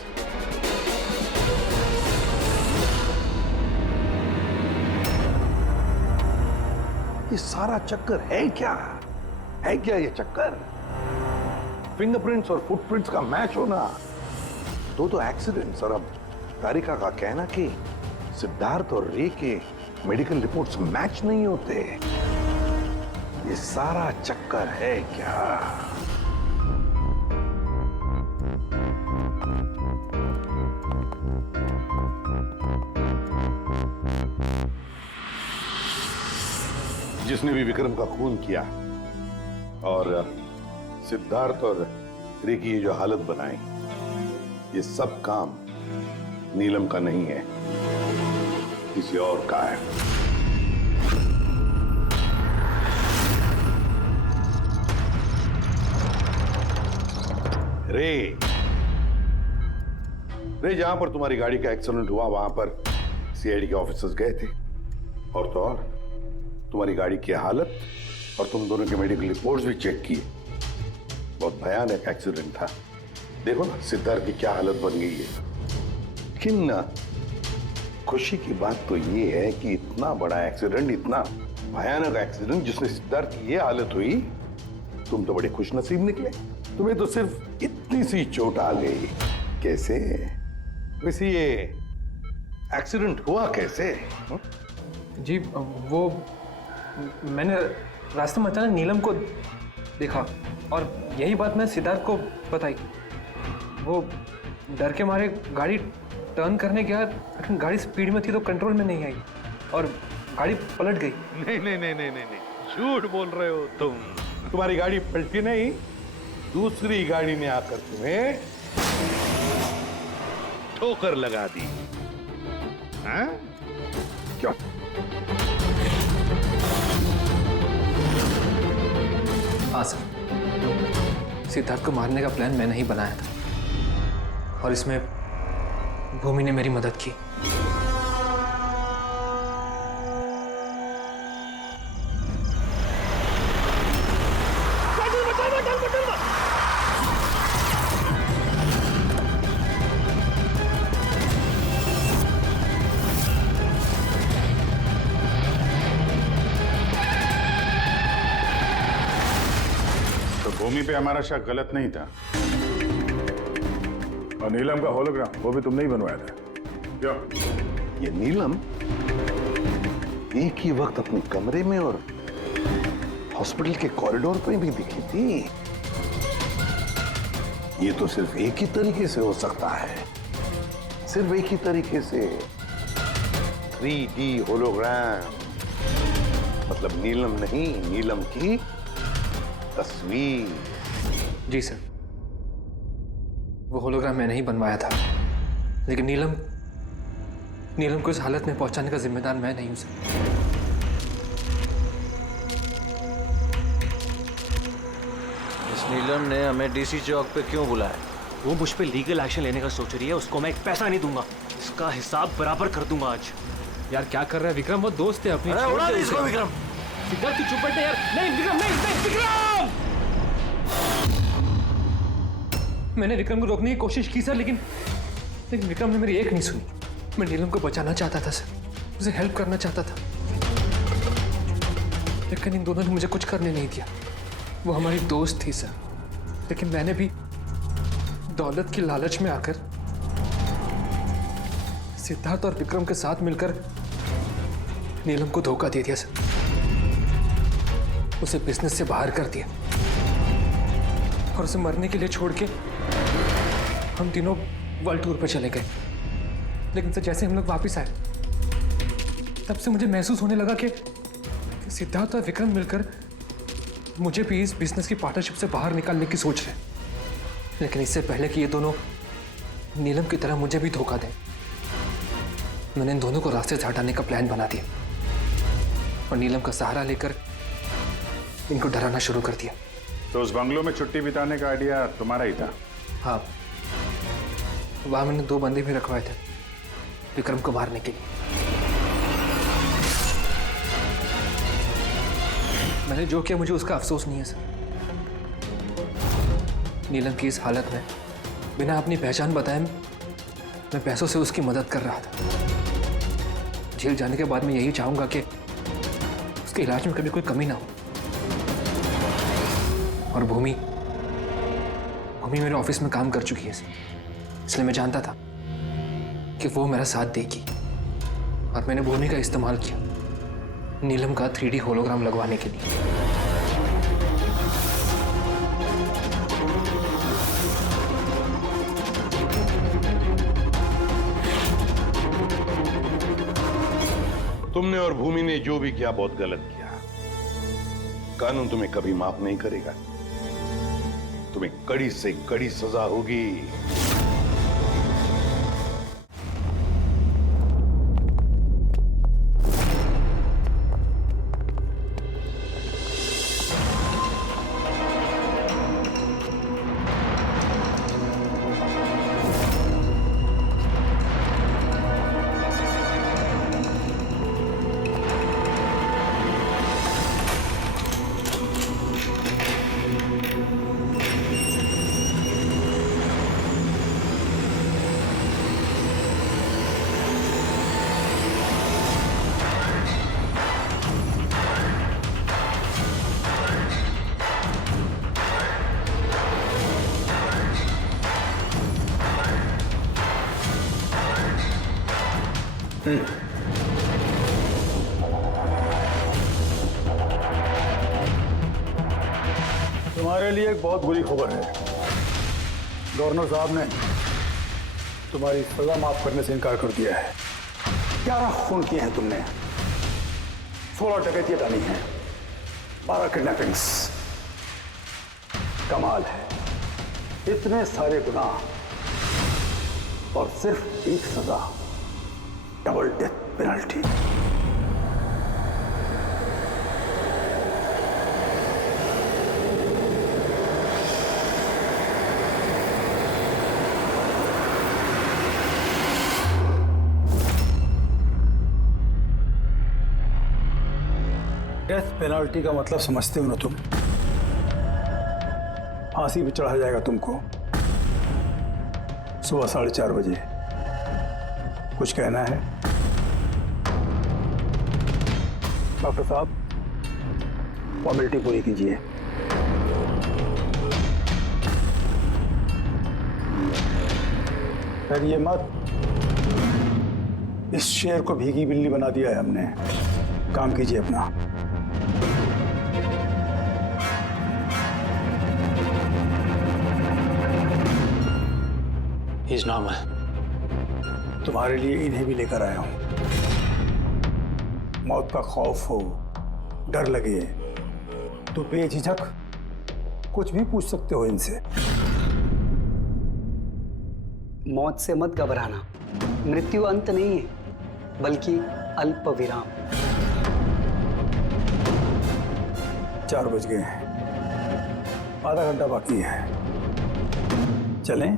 ये सारा चक्कर है क्या? है क्या ये चक्कर? फिंगरप्रिंट्स और फुटप्रिंट्स का मैच होना, तो एक्सीडेंट्स। और अब तारिका का कहना कि सिद्धार्थ और रे के मेडिकल रिपोर्ट्स मैच नहीं होते। ये सारा चक्कर है क्या? जिसने भी विक्रम का खून किया और सिद्धार्थ और रे की ये जो हालत बनाई, ये सब काम नीलम का नहीं है, किसी और का है। रे जहां पर तुम्हारी गाड़ी का एक्सीडेंट हुआ वहां पर सीआईडी के ऑफिसर्स गए थे, और तो और तुम्हारी गाड़ी की हालत और तुम दोनों के मेडिकल रिपोर्ट्स भी चेक किए। बहुत भयानक एक्सीडेंट था। देखो ना सिद्धार्थ की क्या हालत बन गई है। लेकिन खुशी की बात तो ये है कि इतना बड़ा एक्सीडेंट, इतना भयानक एक्सीडेंट जिसमें सिद्धार्थ की ये हालत हुई, तुम तो बड़े खुशनसीब निकले। तुम्हें तो सिर्फ इतनी सी चोट आ गई। कैसे? वैसे ये एक्सीडेंट हुआ कैसे? जी वो मैंने रास्ते में अचानक नीलम को देखा और यही बात मैं सिद्धार्थ को बताई। वो डर के मारे गाड़ी टर्न करने गया, लेकिन गाड़ी स्पीड में थी तो कंट्रोल में नहीं आई और गाड़ी पलट गई। नहीं, झूठ बोल रहे हो तुम। तुम्हारी गाड़ी पलटी नहीं, दूसरी गाड़ी ने आकर तुम्हें ठोकर लगा दी। हाँ? क्यों? हाँ सर, सिद्धार्थ को मारने का प्लान मैंने ही बनाया था और इसमें भूमि ने मेरी मदद की। भूमि पे हमारा शक गलत नहीं था और नीलम का होलोग्राम वो भी तुमने ही बनवाया था क्या? ये नीलम एक ही वक्त अपने कमरे में और हॉस्पिटल के कॉरिडोर पर भी दिखी थी। ये तो सिर्फ एक ही तरीके से हो सकता है, सिर्फ एक ही तरीके से। 3D होलोग्राम मतलब नीलम नहीं, नीलम की तस्वीर। जी सर, वो होलोग्राम मैंने ही बनवाया था, लेकिन नीलम को इस हालत में पहुंचाने का जिम्मेदार मैं नहीं हूं सर। इस नीलम ने हमें डीसी चौक पे क्यों बुलाया? वो मुझ पे लीगल एक्शन लेने का सोच रही है, उसको मैं एक पैसा नहीं दूंगा, इसका हिसाब बराबर कर दूंगा आज। यार क्या कर रहा है विक्रम, वो दोस्त है अपनी। अरे उड़ा दे इसको विक्रम। सिद्धार्थ तू चुप बैठ यार। नहीं विक्रम, नहीं विक्रम। मैंने विक्रम को रोकने की कोशिश की सर, लेकिन विक्रम ने मेरी एक नहीं सुनी। मैं नीलम को बचाना चाहता था सर, उसे हेल्प करना चाहता था, लेकिन इन दोनों ने मुझे कुछ करने नहीं दिया। वो हमारी दोस्त थी सर, लेकिन मैंने भी दौलत की लालच में आकर सिद्धार्थ और विक्रम के साथ मिलकर नीलम को धोखा दे दिया सर, उसे बिजनेस से बाहर कर दिया और उसे मरने के लिए छोड़ के हम तीनों वर्ल्ड टूर पर चले गए। लेकिन सर जैसे हम लोग वापस आए, तब से मुझे महसूस होने लगा कि सिद्धार्थ और विक्रम मिलकर मुझे भी इस बिजनेस की पार्टनरशिप से बाहर निकालने की सोच रहे। लेकिन इससे पहले कि ये दोनों नीलम की तरह मुझे भी धोखा दें, मैंने इन दोनों को रास्ते से हटाने का प्लान बना दिया और नीलम का सहारा लेकर इनको डराना शुरू कर दिया। तो उस बंगलों में छुट्टी बिताने का आइडिया तुम्हारा ही था? हाँ, वहां मैंने 2 बंदे भी रखवाए थे विक्रम को मारने के लिए। मैंने जो किया मुझे उसका अफसोस नहीं है सर। नीलम की इस हालत में बिना अपनी पहचान बताए मैं पैसों से उसकी मदद कर रहा था। जेल जाने के बाद मैं यही चाहूंगा कि उसके इलाज में कभी कोई कमी ना हो। और भूमि मेरे ऑफिस में काम कर चुकी है, इसलिए मैं जानता था कि वो मेरा साथ देगी और मैंने भूमि का इस्तेमाल किया नीलम का 3D होलोग्राम लगवाने के लिए। तुमने और भूमि ने जो भी किया बहुत गलत किया। कानून तुम्हें कभी माफ नहीं करेगा, तुम्हें कड़ी से कड़ी सजा होगी। तुम्हारे लिए एक बहुत बुरी खबर है। गवर्नर साहब ने तुम्हारी सजा माफ करने से इनकार कर दिया है। 11 खून किए हैं तुमने, 16 डकैतियां डाली हैं, 12 किडनैपिंग्स। कमाल है, इतने सारे गुनाह और सिर्फ एक सजा, double death penalty. Death penalty का मतलब समझते हो ना तुम? फांसी पे चढ़ाया जाएगा तुमको सुबह 4:30 बजे। कुछ कहना है डॉक्टर साहब? फॉर्मेलिटी पूरी कीजिए। फिर ये मत, इस शेर को भीगी बिल्ली बना दिया है हमने। काम कीजिए अपना। He's normal. तुम्हारे लिए इन्हें भी लेकर आया हूं। मौत का खौफ हो, डर लगे तो बेझिझक कुछ भी पूछ सकते हो इनसे। मौत से मत घबराना, मृत्यु अंत नहीं है बल्कि अल्प विराम। 4 बज गए हैं, आधा घंटा बाकी है। चलें?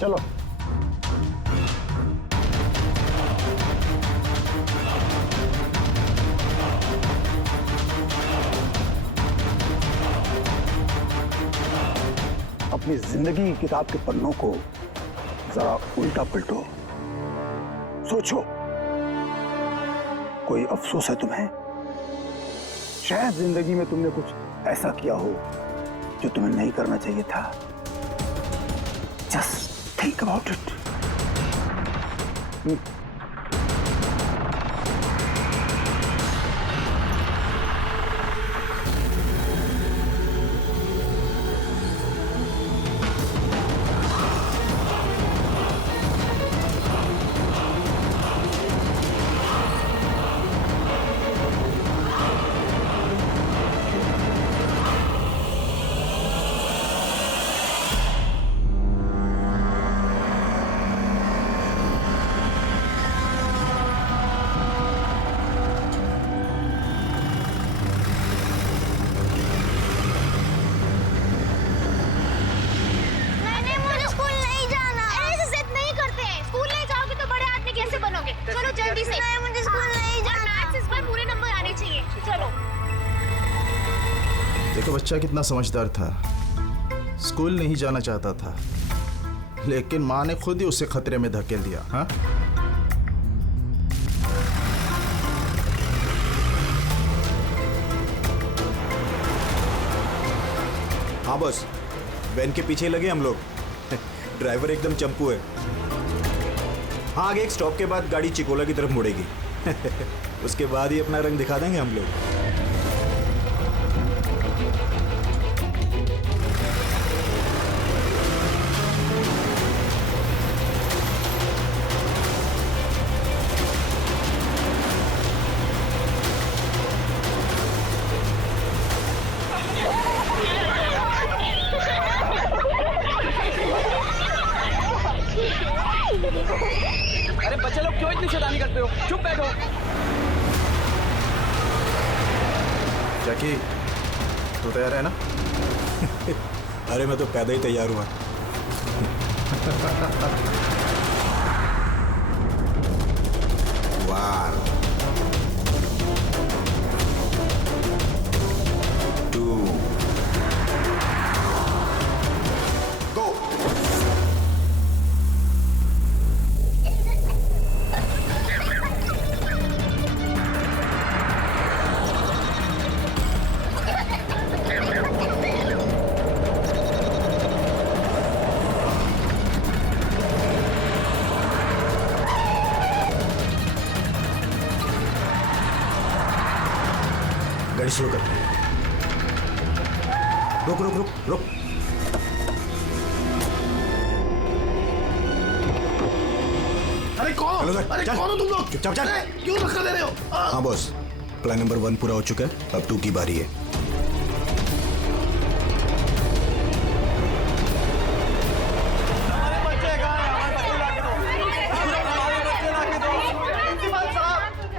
चलो। अपनी जिंदगी की किताब के पन्नों को जरा उल्टा पलटो, सोचो कोई अफसोस है तुम्हें? शायद जिंदगी में तुमने कुछ ऐसा किया हो जो तुम्हें नहीं करना चाहिए था। Just think about it. देखो बच्चा कितना समझदार था, स्कूल नहीं जाना चाहता था, लेकिन माँ ने खुद ही उसे खतरे में धकेल दिया। हाँ, हाँ बस, वैन के पीछे लगे हम लोग। ड्राइवर एकदम चंपू है। हाँ, आगे एक स्टॉप के बाद गाड़ी चिकोला की तरफ मुड़ेगी। उसके बाद ही अपना रंग दिखा देंगे हम लोग। अरे बच्चे लोग क्यों इतनी शैतानी करते हो? चुप बैठो। जैकी, तू तैयार है ना? अरे मैं तो पैदा ही तैयार हुआ। वार 2 गो। गाड़ी शुरू कर। रुक रुक रुक रुक। अरे अरे कौन? चलो सर, अरे चल। कौन हो तुम लोग? चुपचाप चल। अरे, क्यों धक्का दे रहे हो? हाँ बॉस, प्लान नंबर 1 पूरा हो चुका है, अब 2 की बारी है।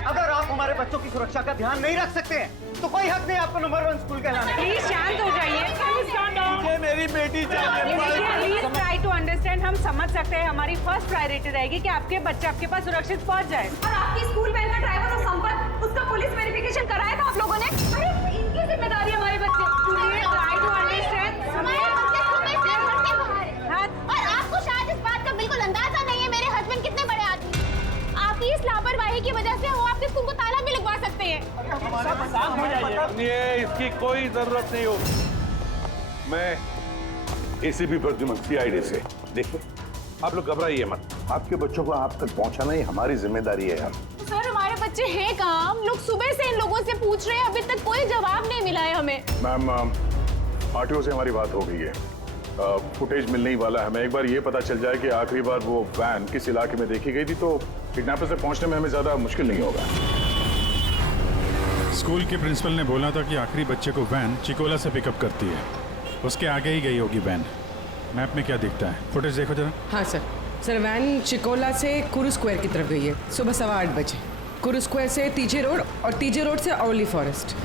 अगर आप हमारे बच्चों की सुरक्षा का ध्यान नहीं रख सकते हैं तो कोई हक नहीं आपको नंबर 1 स्कूल कहलाने। प्लीज शांत हो जाइए। मुझे मेरी बेटी चाहिए। Please try to understand. हम समझ सकते हैं, हमारी फर्स्ट प्रायोरिटी रहेगी कि आपके बच्चे आपके पास सुरक्षित पहुंच जाए। और आपकी स्कूल वैन का ड्राइवर और संपत, उसका पुलिस वेरिफिकेशन कराया था आप लोगों ने? अरे इनकी जिम्मेदारी हमारे बच्चे। Try to understand. और आपको शायद इस बात का बिल्कुल अंदाजा नहीं है मेरे हस्बैंड कितने बड़े आदमी। आपकी इस लापरवाही की वजह से वो आपके स्कूल को ताला भी लगवा सकते हैं। सुनिए, इसकी कोई जरूरत नहीं हो। मैं एसीपी प्रद्युमन सीआईडी से। देखिए, आप लोग घबराइए मत, आपके बच्चों को आप तक पहुंचाना ही हमारी जिम्मेदारी है यार। सर हमारे बच्चे हैं कहाँ? हम लोग सुबह से इन लोगों से पूछ रहे हैं, अभी तक कोई जवाब नहीं मिला है हमें। मैम, आरटीओ से हमारी बात हो गई है, फुटेज मिलने ही वाला है। हमें एक बार ये पता चल जाए कि आखिरी बार वो वैन किस इलाके में देखी गई थी तो किडनैपर से पहुंचने में हमें ज्यादा मुश्किल नहीं होगा। स्कूल के प्रिंसिपल ने बोला था कि आखिरी बच्चे को वैन चिकोला से पिकअप करती है, उसके आगे ही गई होगी वैन। मैप में क्या दिखता है, फुटेज देखो जरा। हाँ सर, वैन चिकोला से कुरू स्क्वायर की तरफ गई है सुबह 8:15 बजे। कुरू स्क्वायर से टीजे रोड और टीजे रोड से ओलिव फॉरेस्ट।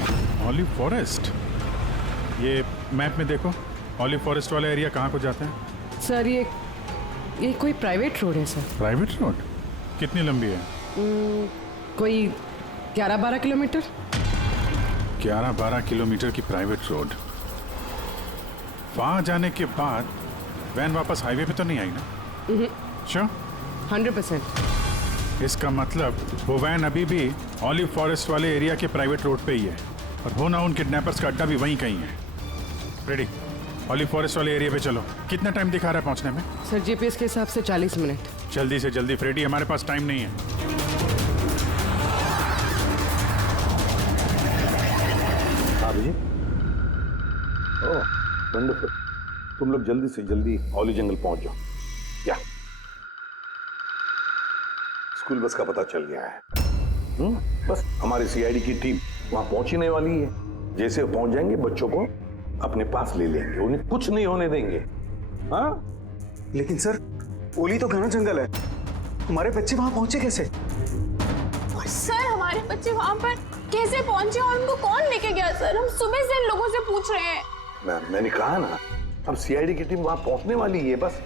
Olive forest? ये मैप में देखो, ओलिव फॉरेस्ट वाला एरिया कहाँ को जाता है? सर ये कोई प्राइवेट रोड है सर। Private road? कितनी लंबी है? कोई 11-12 किलोमीटर। 11-12 किलोमीटर की प्राइवेट रोड। वहाँ जाने के बाद वैन वापस हाईवे पे तो नहीं आई ना? श्योर? 100%। इसका मतलब वो वैन अभी भी ओलिव फॉरेस्ट वाले एरिया के प्राइवेट रोड पे ही है और हो ना उन किडनैपर्स का अड्डा भी वहीं कहीं है। रेडी, ओलिव फॉरेस्ट वाले एरिया पे चलो। कितना टाइम दिखा रहा है पहुंचने में? सर जीपीएस के हिसाब से 40 मिनट। जल्दी से जल्दी फ्रेडी, हमारे पास टाइम नहीं है। जी, ओह वंडरफुल। तुम लोग जल्दी से जल्दी ओली जंगल पहुंच जाओ। या स्कूल बस का पता चल गया है। बस हमारी सीआईडी की टीम वहां पहुंचने वाली है। जैसे पहुंच जाएंगे बच्चों को अपने पास ले लेंगे, उन्हें कुछ नहीं होने देंगे। हाँ, लेकिन सर ओली तो घना जंगल है, हमारे बच्चे वहां पहुंचे कैसे? सर हमारे बच्चे वहाँ पर कैसे पहुंचे और उनको कौन लेके गया? सर हम सुबह से इन लोगों से पूछ रहे हैं। मैंने कहा ना, अब सीआईडी की टीम वहां पहुंचने वाली है बस।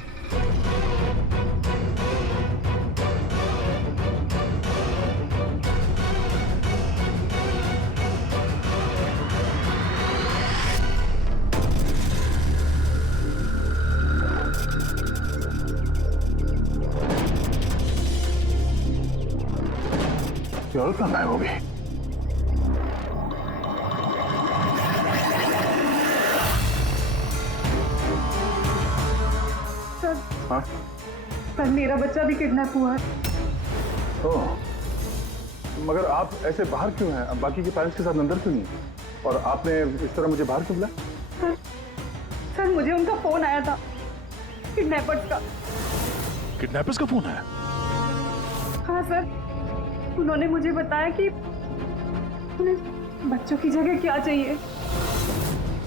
और कहाँ गायब हो गई? हाँ? सर मेरा बच्चा भी किडनैप हुआ है। ओह, मगर आप ऐसे बाहर क्यों हैं? बाकी के पेरेंट्स के साथ अंदर क्यों नहीं? और आपने इस तरह मुझे बाहर क्यों बुलाया? सर मुझे उनका फोन आया था, किडनैपर्स का। किडनैपर्स का फोन आया? हाँ सर, उन्होंने मुझे बताया कि उन्हें बच्चों की जगह क्या चाहिए।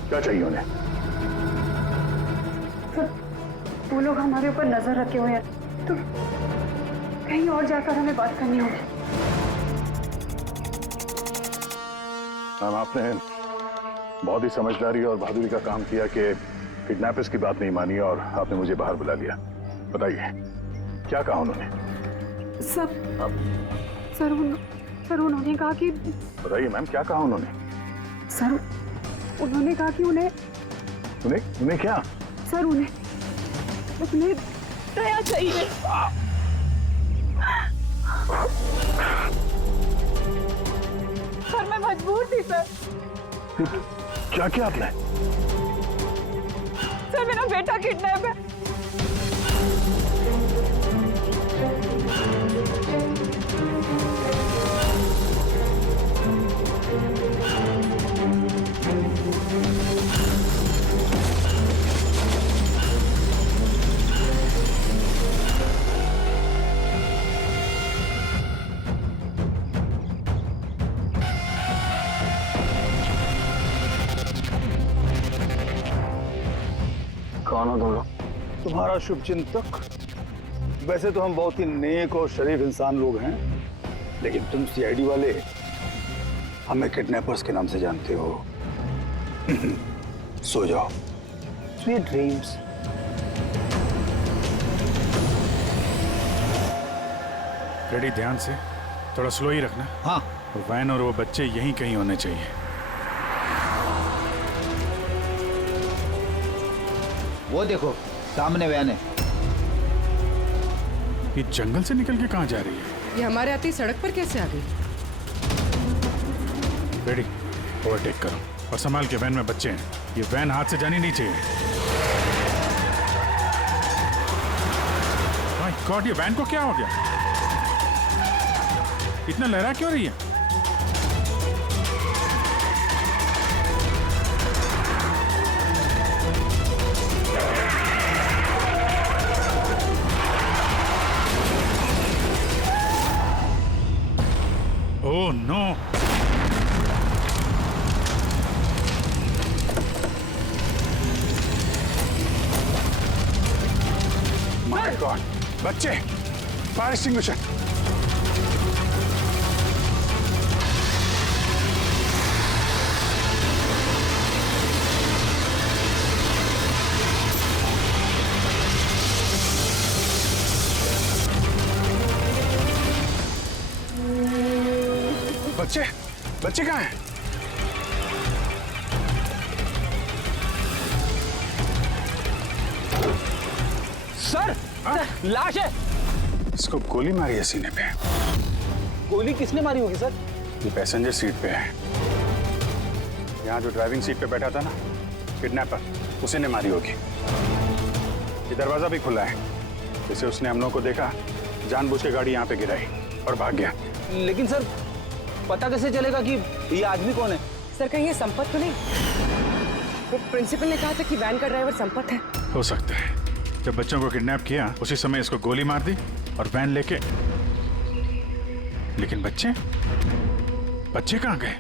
क्या चाहिए उन्हें? सर वो लोग हमारे ऊपर नजर रखे हुए हैं, तो कहीं और जाकर हमें बात करनी होगी। मैम, आपने बहुत ही समझदारी और बहादुरी का काम किया कि किडनैपर्स की बात नहीं मानी और आपने मुझे बाहर बुला लिया। बताइए क्या कहा उन्होंने? सर उन्होंने कहा कि बताइए मैम, क्या कहा उन्होंने? सर उन्होंने कहा कि उन्हें क्या? सर उन्हें दया चाहिए। सर मैं मजबूर थी सर। क्या किया आपने? सर मेरा बेटा किडनैप है। कौन हो तुम लोग? तुम्हारा शुभचिंतक। वैसे तो हम बहुत ही नेक और शरीफ इंसान लोग हैं, लेकिन तुम सीआईडी वाले हमें किडनैपर्स के नाम से जानते हो। सो जाओ। Sweet dreams. रेडी, ध्यान से, थोड़ा स्लो ही रखना। हाँ। वैन और वो बच्चे यहीं कहीं होने चाहिए। वो देखो सामने वैन है। ये जंगल से निकल के कहाँ जा रही है? ये हमारे आते ही सड़क पर कैसे आ गई? रेडी, ओवरटेक करो और संभाल के, वैन में बच्चे हैं। ये वैन हाथ से जानी नहीं चाहिए। माय गॉड, ये वैन को क्या हो गया? इतना लहरा क्यों रही है? Oh no! माय गॉड, बच्चे, फायर एक्सटिंग्विशर। बच्चे, बच्चे कहाँ हैं? सर, लाश है। इसको गोली मारी है सीने पे। गोली किसने मारी होगी सर? ये पैसेंजर सीट पे है। यहाँ जो ड्राइविंग सीट पे बैठा था ना, किडनैपर, उसी ने मारी होगी। ये दरवाजा भी खुला है, जैसे उसने हम लोगों को देखा, जानबूझ के गाड़ी यहाँ पे गिराई और भाग गया। लेकिन सर, पता कैसे चलेगा कि ये आदमी कौन है? सर, कहीं ये संपत तो नहीं? वो प्रिंसिपल ने कहा था कि वैन का ड्राइवर संपत है। हो सकता है। जब बच्चों को किडनैप किया उसी समय इसको गोली मार दी और वैन लेके। लेकिन बच्चे कहाँ गए?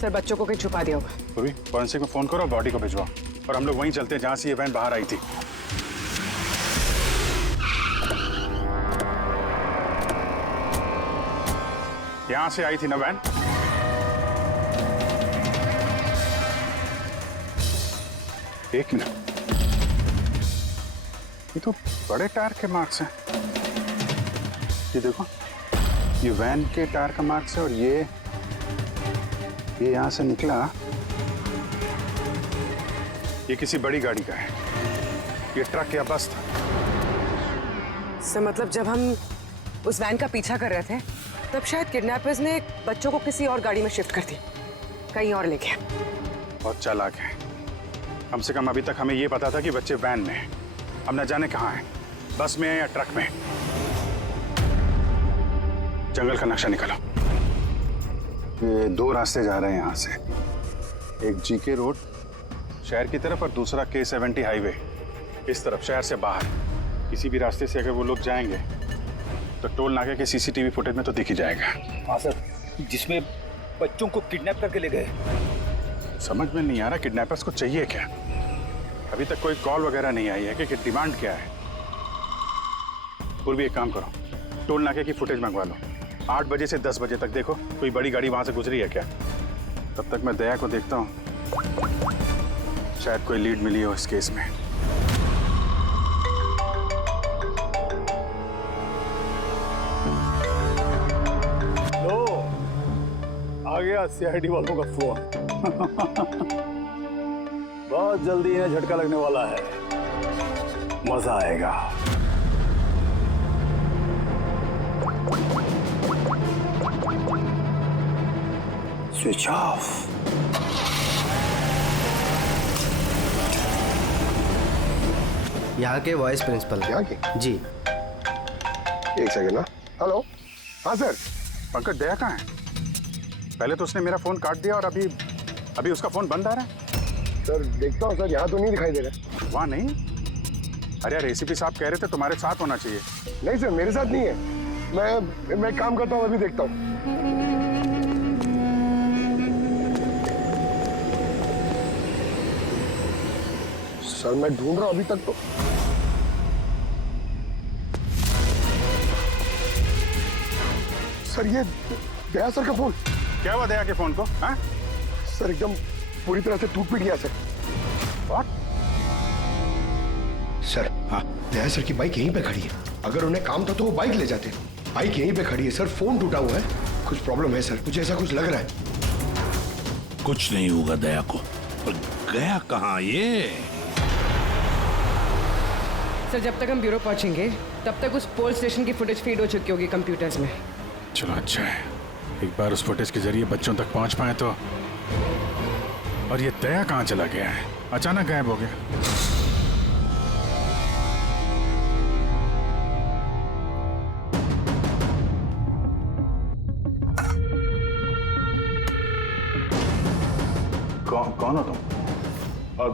सर, बच्चों को कहीं छुपा दिया होगा। अभी फॉरेंसिक में फोन करो, बॉडी को भिजवाओ और हम लोग वहीं चलते हैं जहां से ये वैन बाहर आई थी। यहां से आई थी ना वैन? एक मिनट, ये तो बड़े टायर के मार्क्स हैं। ये देखो, ये वैन के टायर का मार्क्स है और ये यहां से निकला। ये किसी बड़ी गाड़ी का है। ये ट्रक या बस था। सर, मतलब जब हम उस वैन का पीछा कर रहे थे तब शायद किडनैपर्स ने बच्चों को किसी और गाड़ी में शिफ्ट कर दी, कहीं और ले गए। बहुत चालाक है। कम से कम अभी तक हमें ये पता था कि बच्चे वैन में हैं। अब न जाने कहाँ हैं, बस में या ट्रक में। जंगल का नक्शा निकालो। ये दो रास्ते जा रहे हैं यहाँ से, एक जीके रोड शहर की तरफ और दूसरा K70 हाईवे इस तरफ शहर से बाहर। किसी भी रास्ते से अगर वो लोग जाएंगे तो टोल नाके के CCTV फुटेज में तो दिख ही जाएगा। हाँ सर, जिसमें बच्चों को किडनैप करके ले गए। समझ में नहीं आ रहा किडनैपर्स को चाहिए क्या। अभी तक कोई कॉल वगैरह नहीं आई है कि डिमांड क्या है। पूर्वी, एक काम करो, टोल नाके की फुटेज मंगवा लो। 8 बजे से 10 बजे तक देखो कोई बड़ी गाड़ी वहां से गुजरी है क्या। तब तक मैं दया को देखता हूँ, शायद कोई लीड मिली हो इस केस में। लो, आ गया सीआईडी वालों का फोन। बहुत जल्दी इन्हें झटका लगने वाला है, मजा आएगा। Switch off. यहाँ के वाइस प्रिंसिपल। यहाँ के? जी। एक सेकंड ना। हेलो, हाँ सर। पंकज, दया कहाँ है? पहले तो उसने मेरा फोन काट दिया और अभी उसका फोन बंद आ रहा है। सर देखता हूँ सर, यहाँ तो नहीं दिखाई दे रहा। वहाँ नहीं? अरे यार, ACP साहब कह रहे थे तुम्हारे साथ होना चाहिए। नहीं सर, मेरे साथ नहीं है। मैं काम करता हूँ, अभी देखता हूँ। सर मैं ढूंढ रहा हूं अभी तक तो। सर ये दया सर का फोन। क्या हुआ दया के फोन को? हाँ? सर एकदम पूरी तरह से टूट पिट गया सर। What? सर हाँ, दया सर की बाइक यहीं पे खड़ी है। अगर उन्हें काम था तो वो बाइक ले जाते। बाइक यहीं पे खड़ी है सर, फोन टूटा हुआ है। कुछ प्रॉब्लम है सर, मुझे ऐसा कुछ लग रहा है। कुछ नहीं होगा दया को। पर गया कहाँ ये? सर जब तक हम ब्यूरो पहुंचेंगे तब तक उस पोल स्टेशन की फुटेज फीड हो चुकी होगी कंप्यूटर्स में। चलो अच्छा है, एक बार उस फुटेज के जरिए बच्चों तक पहुंच पाए तो। और ये दया कहाँ चला गया है? अचानक गायब हो गया। कौन हो तुम? और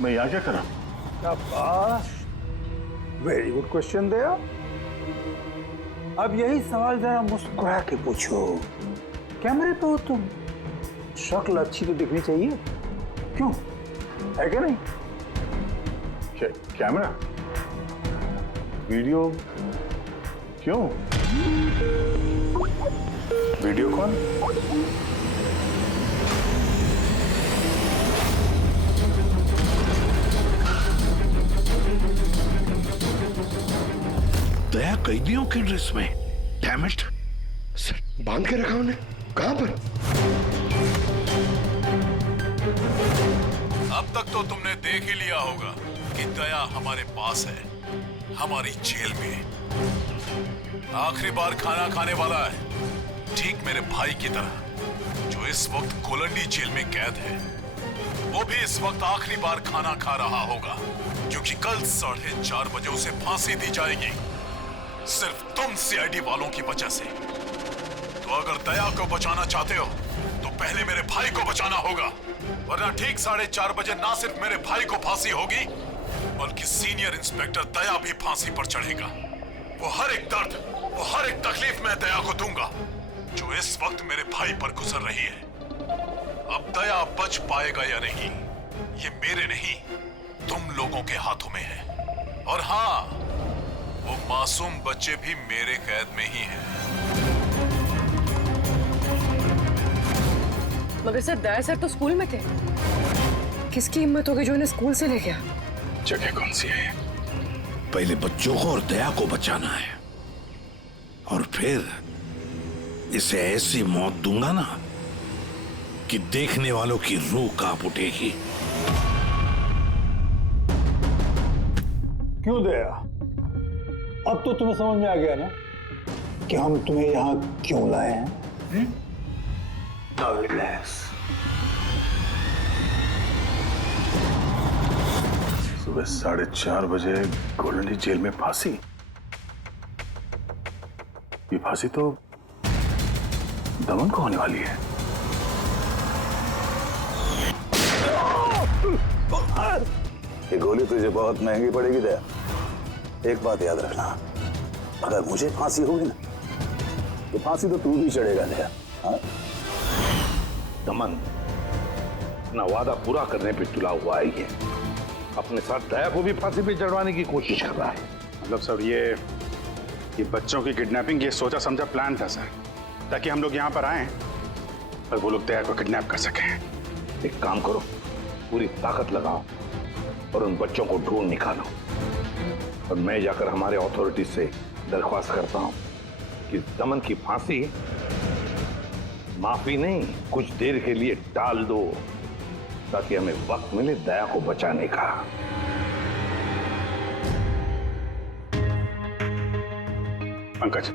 मैं यहाँ क्या कर रहा हूँ? वेरी गुड क्वेश्चन दया। अब यही सवाल जरा मुस्कुरा के पूछो। कैमरे पे हो तुम, शक्ल अच्छी तो दिखनी चाहिए, क्यों है क्या नहीं? कैमरा? वीडियो? क्यों? वीडियो कौन? दया कैदियों के ड्रेस में। Damn it. सर बांध के रखा उन्हें, कहां पर? अब तक तो तुमने देख ही लिया होगा कि दया हमारे पास है, हमारी जेल में। आखिरी बार खाना खाने वाला है, ठीक मेरे भाई की तरह, जो इस वक्त कोलंडी जेल में कैद है। वो भी इस वक्त आखिरी बार खाना खा रहा होगा, क्योंकि कल 4:30 बजे उसे फांसी दी जाएगी, सिर्फ तुम सीआईडी वालों की वजह से। तो अगर दया को बचाना चाहते हो तो पहले मेरे भाई को बचाना होगा, वरना ठीक 4:30 बजे ना सिर्फ मेरे भाई को फांसी होगी, बल्कि सीनियर इंस्पेक्टर दया भी फांसी पर चढ़ेगा। वो हर एक दर्द, वो हर एक तकलीफ मैं दया को दूंगा, जो इस वक्त मेरे भाई पर गुजर रही है। अब दया बच पाएगा या नहीं, ये मेरे नहीं, तुम लोगों के हाथों में है। और हाँ, वो मासूम बच्चे भी मेरे कैद में ही हैं। मगर सर दया सर तो स्कूल में थे, किसकी हिम्मत होगी जो इन्हें स्कूल से ले गया? जगह कौन सी है? पहले बच्चों को और दया को बचाना है, और फिर इसे ऐसी मौत दूंगा ना कि देखने वालों की रूह कांप उठेगी। क्यों दया, अब तो तुम्हें समझ में आ गया ना कि हम तुम्हें यहां क्यों लाए हैं? Now relax. सुबह 4:30 बजे कोलंडी जेल में फांसी। ये फांसी तो दमन को होने वाली है। ये गोली तुझे बहुत महंगी पड़ेगी दया। एक बात याद रखना, अगर मुझे फांसी होगी ना तो फांसी तो तू भी चढ़ेगा दया। हाँ? दमन अपना वादा पूरा करने पे तुला हुआ है, ये अपने साथ दया को भी फांसी पे चढ़वाने की कोशिश कर रहा है। मतलब सर ये बच्चों की किडनैपिंग ये सोचा समझा प्लान था सर, ताकि हम लोग यहाँ पर आए और वो लोग दया को किडनैप कर सकें। एक काम करो, पूरी ताकत लगाओ और उन बच्चों को ढूंढ निकालो, और मैं जाकर हमारे अथॉरिटी से दरख्वास्त करता हूँ कि दमन की फांसी माफी नहीं, कुछ देर के लिए टाल दो, ताकि हमें वक्त मिले दया को बचाने का। पंकज,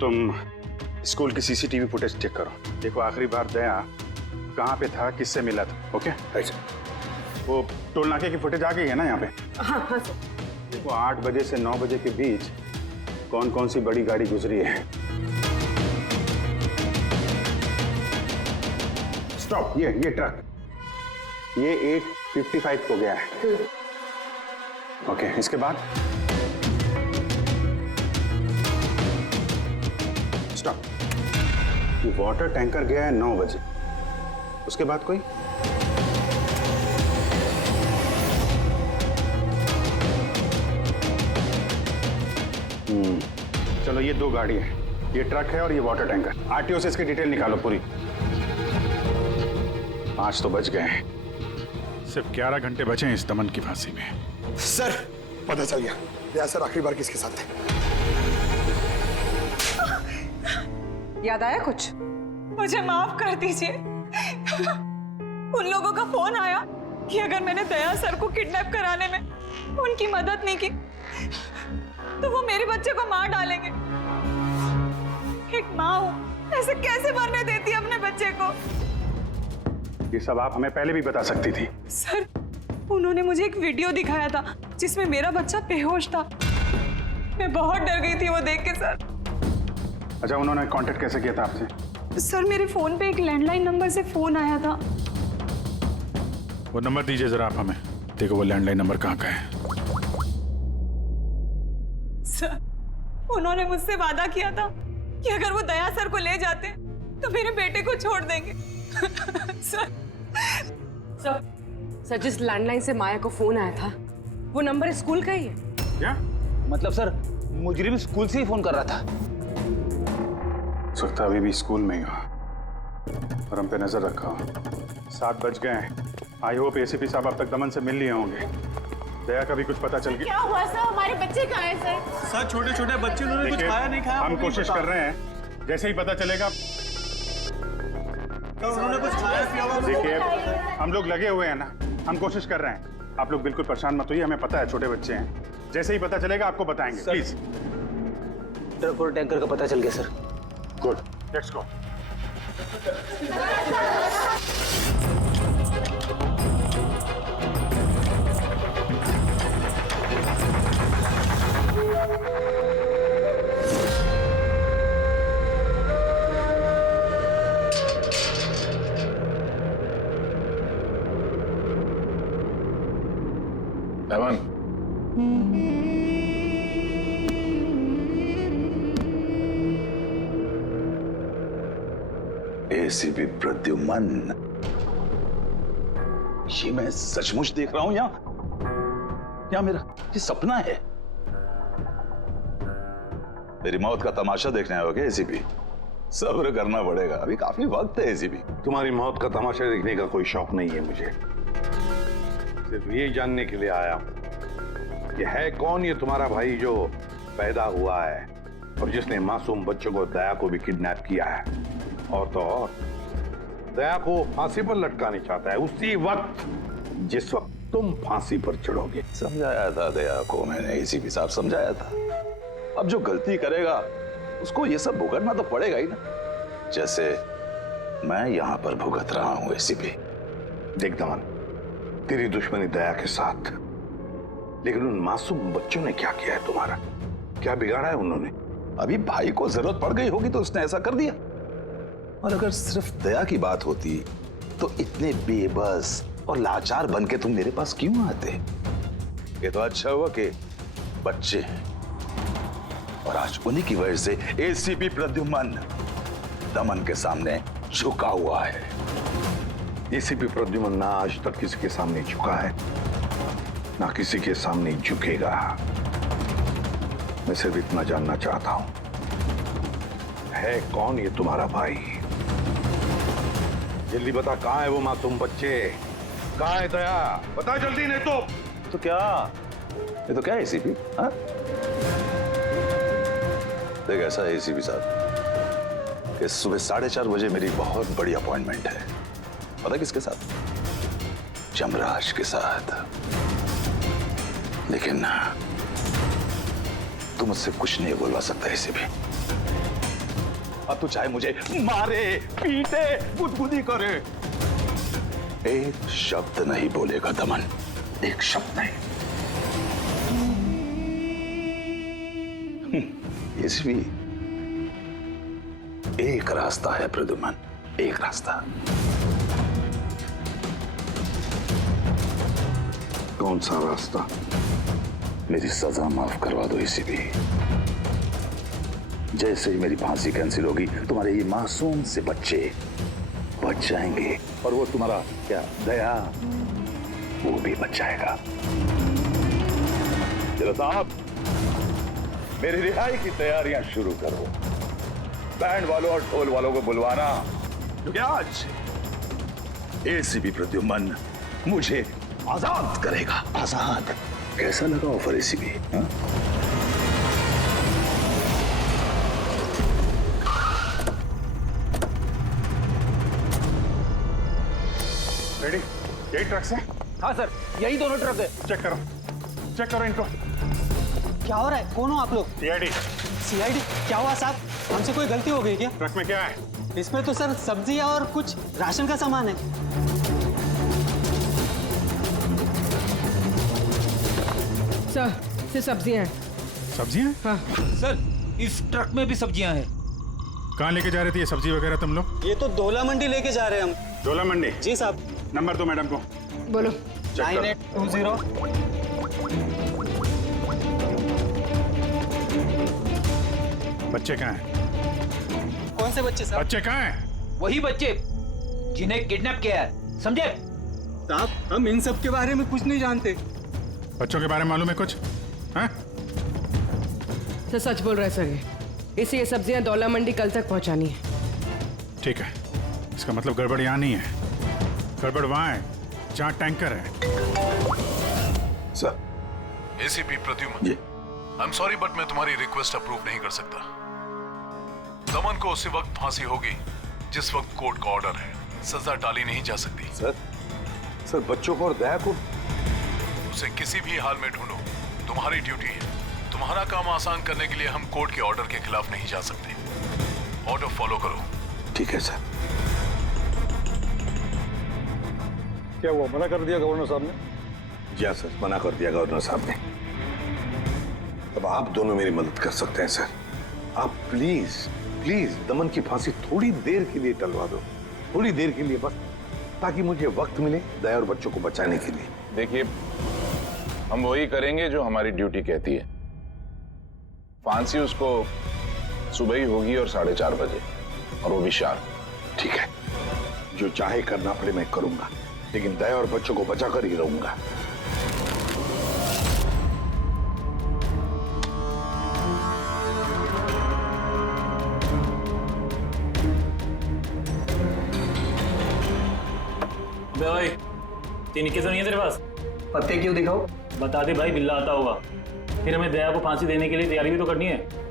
तुम स्कूल की सीसीटीवी फुटेज चेक करो, देखो आखिरी बार दया कहाँ पे था, किससे मिला था। ओके? वो टोल नाके की फुटेज आ गई है ना यहाँ पे? हाँ हाँ सर। देखो 8 बजे से 9 बजे के बीच कौन कौन सी बड़ी गाड़ी गुजरी है। स्टॉप, ये ट्रक, ये 8:55 को गया है। ओके, इसके बाद स्टॉप, ये वाटर टैंकर गया है 9 बजे। उसके बाद कोई? चलो ये 2 गाड़ी है, ये ट्रक है और ये वाटर टैंकर। आरटीओ से इसकी डिटेल निकालो पूरी। 5 तो बच गए हैं, सिर्फ 11 घंटे बचे हैं इस दमन की फांसी में। सर पता चल गया, दया सर आखिरी बार किसके साथ थे। याद आया कुछ? मुझे माफ कर दीजिए। उन लोगों का फोन आया कि अगर मैंने दया सर को किडनैप कराने में उनकी मदद नहीं की तो वो मेरे बच्चे को मार डालेंगे। एक माँ हूं, ऐसे कैसे मरने देती है अपने बच्चे को? ये सब आप हमें पहले भी बता सकती थी। सर, उन्होंने मुझे एक वीडियो दिखाया था जिसमें मेरा बच्चा बेहोश था। मैं बहुत डर गई थी वो देख के सर। अच्छा, उन्होंने कांटेक्ट कैसे किया था आपसे? सर, मेरे फोन पे एक लैंडलाइन नंबर से फोन आया था। वो नंबर दीजिए जरा आप हमें, देखो वो लैंडलाइन नंबर कहाँ का है। सर, उन्होंने मुझसे वादा किया था कि अगर वो दया सर को ले जाते तो मेरे बेटे को छोड़ देंगे। सर, जिस लैंडलाइन से माया को फोन आया था वो नंबर स्कूल का ही है। क्या मतलब सर, मुजरिम स्कूल से ही फोन कर रहा था। सुख्ता अभी भी स्कूल में ही हो और हम पे नजर रखा हो। 7 बज गए हैं। आई होप एसीपी साहब अब तक दमन से मिल लिए होंगे। दया का भी कुछ पता चल गया? क्या हुआ सर? हमारे बच्चे कहाँ हैं सर? सर, छोटे छोटे बच्चे, उन्होंने कुछ खाया नहीं खाया। हम कोशिश कर रहे हैं, जैसे ही पता चलेगा। उन्होंने कुछ खाया पिया? देखिए, हम लोग लगे हुए हैं ना, हम कोशिश कर रहे हैं। आप लोग बिल्कुल परेशान मत होइए, हमें पता है छोटे बच्चे हैं। जैसे ही पता चलेगा आपको बताएंगे। प्लीज। ट्रक और टैंकर का पता चल गया sir. Good, let's go. Daman, ACP Pradyuman, ये मैं सचमुच देख रहा हूं या मेरा ये सपना है? मेरी मौत का तमाशा देखने आओगे एसीपी? सब्र करना पड़ेगा, अभी काफी वक्त है एसीपी। तुम्हारी मौत का तमाशा देखने का कोई शौक नहीं है मुझे। सिर्फ ये जानने के लिए आया हूं कि है कौन ये तुम्हारा भाई जो पैदा हुआ है और जिसने मासूम बच्चों को, दया को भी किडनैप किया है। और तो और दया को फांसी पर लटकाना चाहता है उसी वक्त जिस वक्त तुम फांसी पर चढ़ोगे। समझाया था दया को मैंने एसीपी साहब, समझाया था। अब जो गलती करेगा उसको ये सब भुगतना तो पड़ेगा ही ना, जैसे मैं यहां पर भुगत रहा हूं एसीपी। देख दमन, तेरी दुश्मनी दया के साथ, लेकिन उन मासूम बच्चों ने क्या किया है तुम्हारा? क्या बिगाड़ा है उन्होंने? अभी भाई को जरूरत पड़ गई होगी तो उसने ऐसा कर दिया। और अगर सिर्फ दया की बात होती तो इतने बेबस और लाचार बन के तुम मेरे पास क्यों आते? ये तो अच्छा हुआ कि बच्चे हैं और आज उन्हीं की वजह से एसीपी प्रद्युमन दमन के सामने झुका हुआ है। एसीपी प्रद्युमन ना आज तक किसी के सामने झुका है, ना किसी के सामने झुकेगा। मैं सिर्फ इतना जानना चाहता हूं, है कौन ये तुम्हारा भाई? जल्दी बता, कहां है वो मासूम बच्चे? कहां है दया? बता जल्दी, नहीं तो क्या? ये तो क्या है एसीपी? देख, ऐसा है एसीपी साहब कि सुबह 4:30 बजे मेरी बहुत बड़ी अपॉइंटमेंट है। पता किसके साथ? यमराज के साथ। लेकिन तू मुझसे कुछ नहीं बोलवा सकता एसीपी। अब तू चाहे मुझे मारे, पीटे, गुदगुदी करे, एक शब्द नहीं बोलेगा दमन, एक शब्द नहीं। एसीपी, एक रास्ता है प्रद्युमन, एक रास्ता। कौन सा रास्ता? मेरी सजा माफ करवा दो एसीपी। जैसे ही मेरी फांसी कैंसिल होगी, तुम्हारे ये मासूम से बच्चे बच जाएंगे और वो तुम्हारा क्या दया वो भी बच जाएगा। चलो साहब, मेरी रिहाई की तैयारियां शुरू करो। बैंड वालों और ढोल वालों को बुलवाना, क्योंकि आज एसीपी प्रद्युमन मुझे आजाद करेगा। आजाद? कैसा लगा ऑफर एसीपी? रेडी? यही ट्रक से? हाँ सर, यही दोनों ट्रक है। चेक करो इनको। क्या हो रहा है? कौन हो आप लोग? सीआईडी। सीआईडी? क्या हुआ साहब? हमसे कोई गलती हो गई क्या? ट्रक में क्या है? इसमें तो सर सब्जियां और कुछ राशन का सामान है। सर सब्जियां हैं। सब्जियां? हाँ सर, इस ट्रक में भी सब्जियां हैं। कहाँ लेके जा रहे थे ये सब्जी वगैरह तुम लोग? ये तो डोला मंडी लेके जा रहे हैं हम। डोला मंडी? जी साहब। नंबर दो मैडम को। बोलो। 9820। बच्चे कहाँ हैं? कौन से बच्चे साहब? बच्चे कहाँ हैं? वही बच्चे जिन्हें किडनैप किया है, समझे? साहब हम इन सब के बारे में कुछ नहीं जानते। बच्चों के बारे में मालूम है कुछ? हाँ? सर सच बोल रहे सर, इसे ये सब्जियां डोला मंडी कल तक पहुंचानी है। ठीक है, इसका मतलब गड़बड़ यहाँ नहीं है, गड़बड़ वहाँ है जहाँ टैंकर है। Sir, ACP Pradyuman, I am sorry but मैं तुम्हारी रिक्वेस्ट अप्रूव नहीं कर सकता। दमन को उसी वक्त फांसी होगी जिस वक्त कोर्ट का ऑर्डर है, सजा टाली नहीं जा सकती। सर बच्चों को और दया को उसे किसी भी हाल में ढूंढो, तुम्हारी ड्यूटी है। तुम्हारा काम आसान करने के लिए हम कोर्ट के ऑर्डर के खिलाफ नहीं जा सकते। ऑर्डर फॉलो करो। ठीक है सर। क्या हुआ, मना कर दिया गवर्नर साहब ने? जी सर, मना कर दिया गवर्नर साहब ने। अब आप दोनों मेरी मदद कर सकते हैं सर। आप प्लीज दमन की फांसी थोड़ी देर के लिए टलवा दो, थोड़ी देर के लिए बस, ताकि मुझे वक्त मिले दया और बच्चों को बचाने के लिए। देखिए, हम वही करेंगे जो हमारी ड्यूटी कहती है। फांसी उसको सुबह ही होगी और 4:30 बजे, और वो भी शार्प। ठीक है, जो चाहे करना पड़े मैं करूंगा, लेकिन दया और बच्चों को बचा कर ही रहूंगा। भाई 3 इक्के तो नहीं है तेरे पास? पत्ते क्यों दिखाओ? बता दे भाई, बिल्ला आता होगा। फिर हमें दया को फांसी देने के लिए तैयारी भी तो करनी है।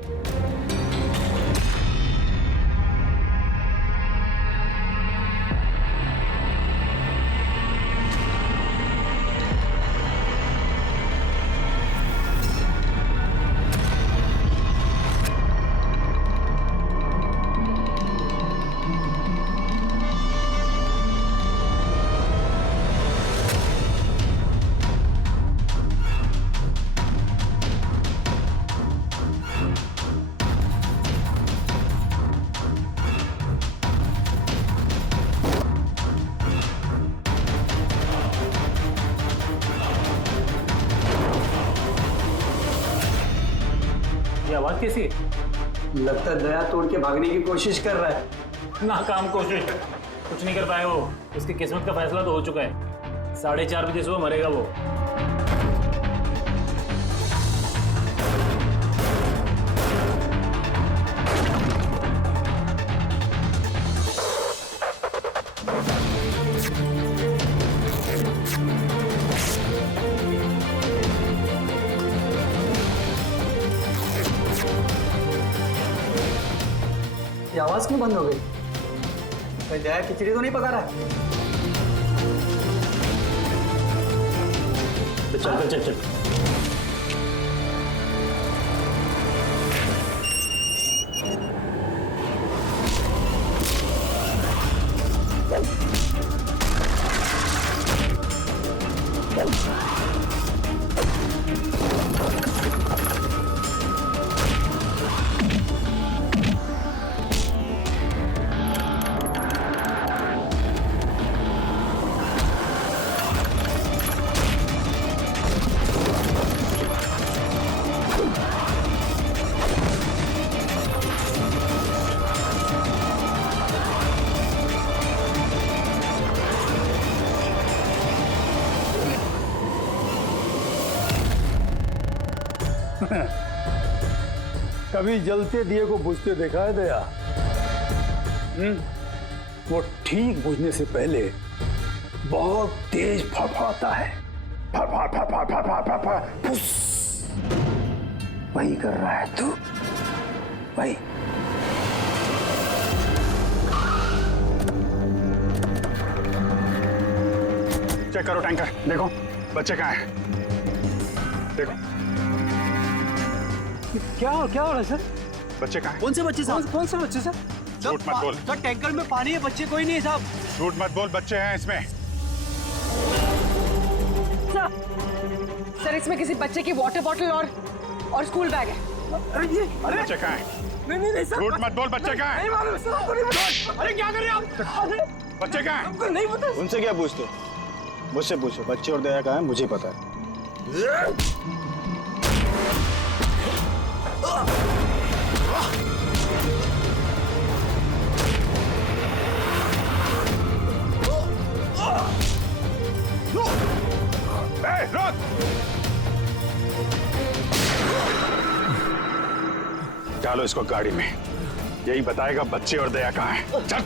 आवाज कैसी है? लगता है दया तोड़ के भागने की कोशिश कर रहा है। नाकाम कोशिश, कुछ नहीं कर पाए वो। उसकी किस्मत का फैसला तो हो चुका है। 4:30 बजे सुबह मरेगा वो। ये आवाज क्यों बंद हो गई? कोई दया खिचड़ी तो नहीं पका रहा? तो चल। कभी जलते दिए को बुझते देखा है दया? वो ठीक बुझने से पहले बहुत तेज फड़फड़ाता है। फड़फड़ फड़फड़ फड़फड़ फड़फड़ फुस। वही कर रहा है तू, वही। चेक करो टैंकर, देखो बच्चे कहाँ हैं? देखो क्या हो रहा है सर? बच्चे कहाँ हैं? कौन से बच्चे साहब? कौन से बच्चे सर? झूठ मत बोल। सर टैंकर में पानी है, बच्चे कोई नहीं है साहब। झूठ मत बोल, बच्चे हैं इसमें। सर इसमें किसी बच्चे की वाटर बॉटल और स्कूल बैग है। अरे ये बच्चे कहाँ हैं? नहीं सर। झूठ मत बोल, बच्चे कहाँ हैं? नहीं मालूम सर, आपको नहीं पता। अरे क्या कर रहे हैं आप? बच्चे कहाँ हैं? आपको नहीं पता? उनसे क्या पूछते? मुझसे पूछो, बच्चे और दया कहाँ है मुझे पता है। रोक! डालो इसको गाड़ी में, यही बताएगा बच्चे और दया कहाँ हैं। चल।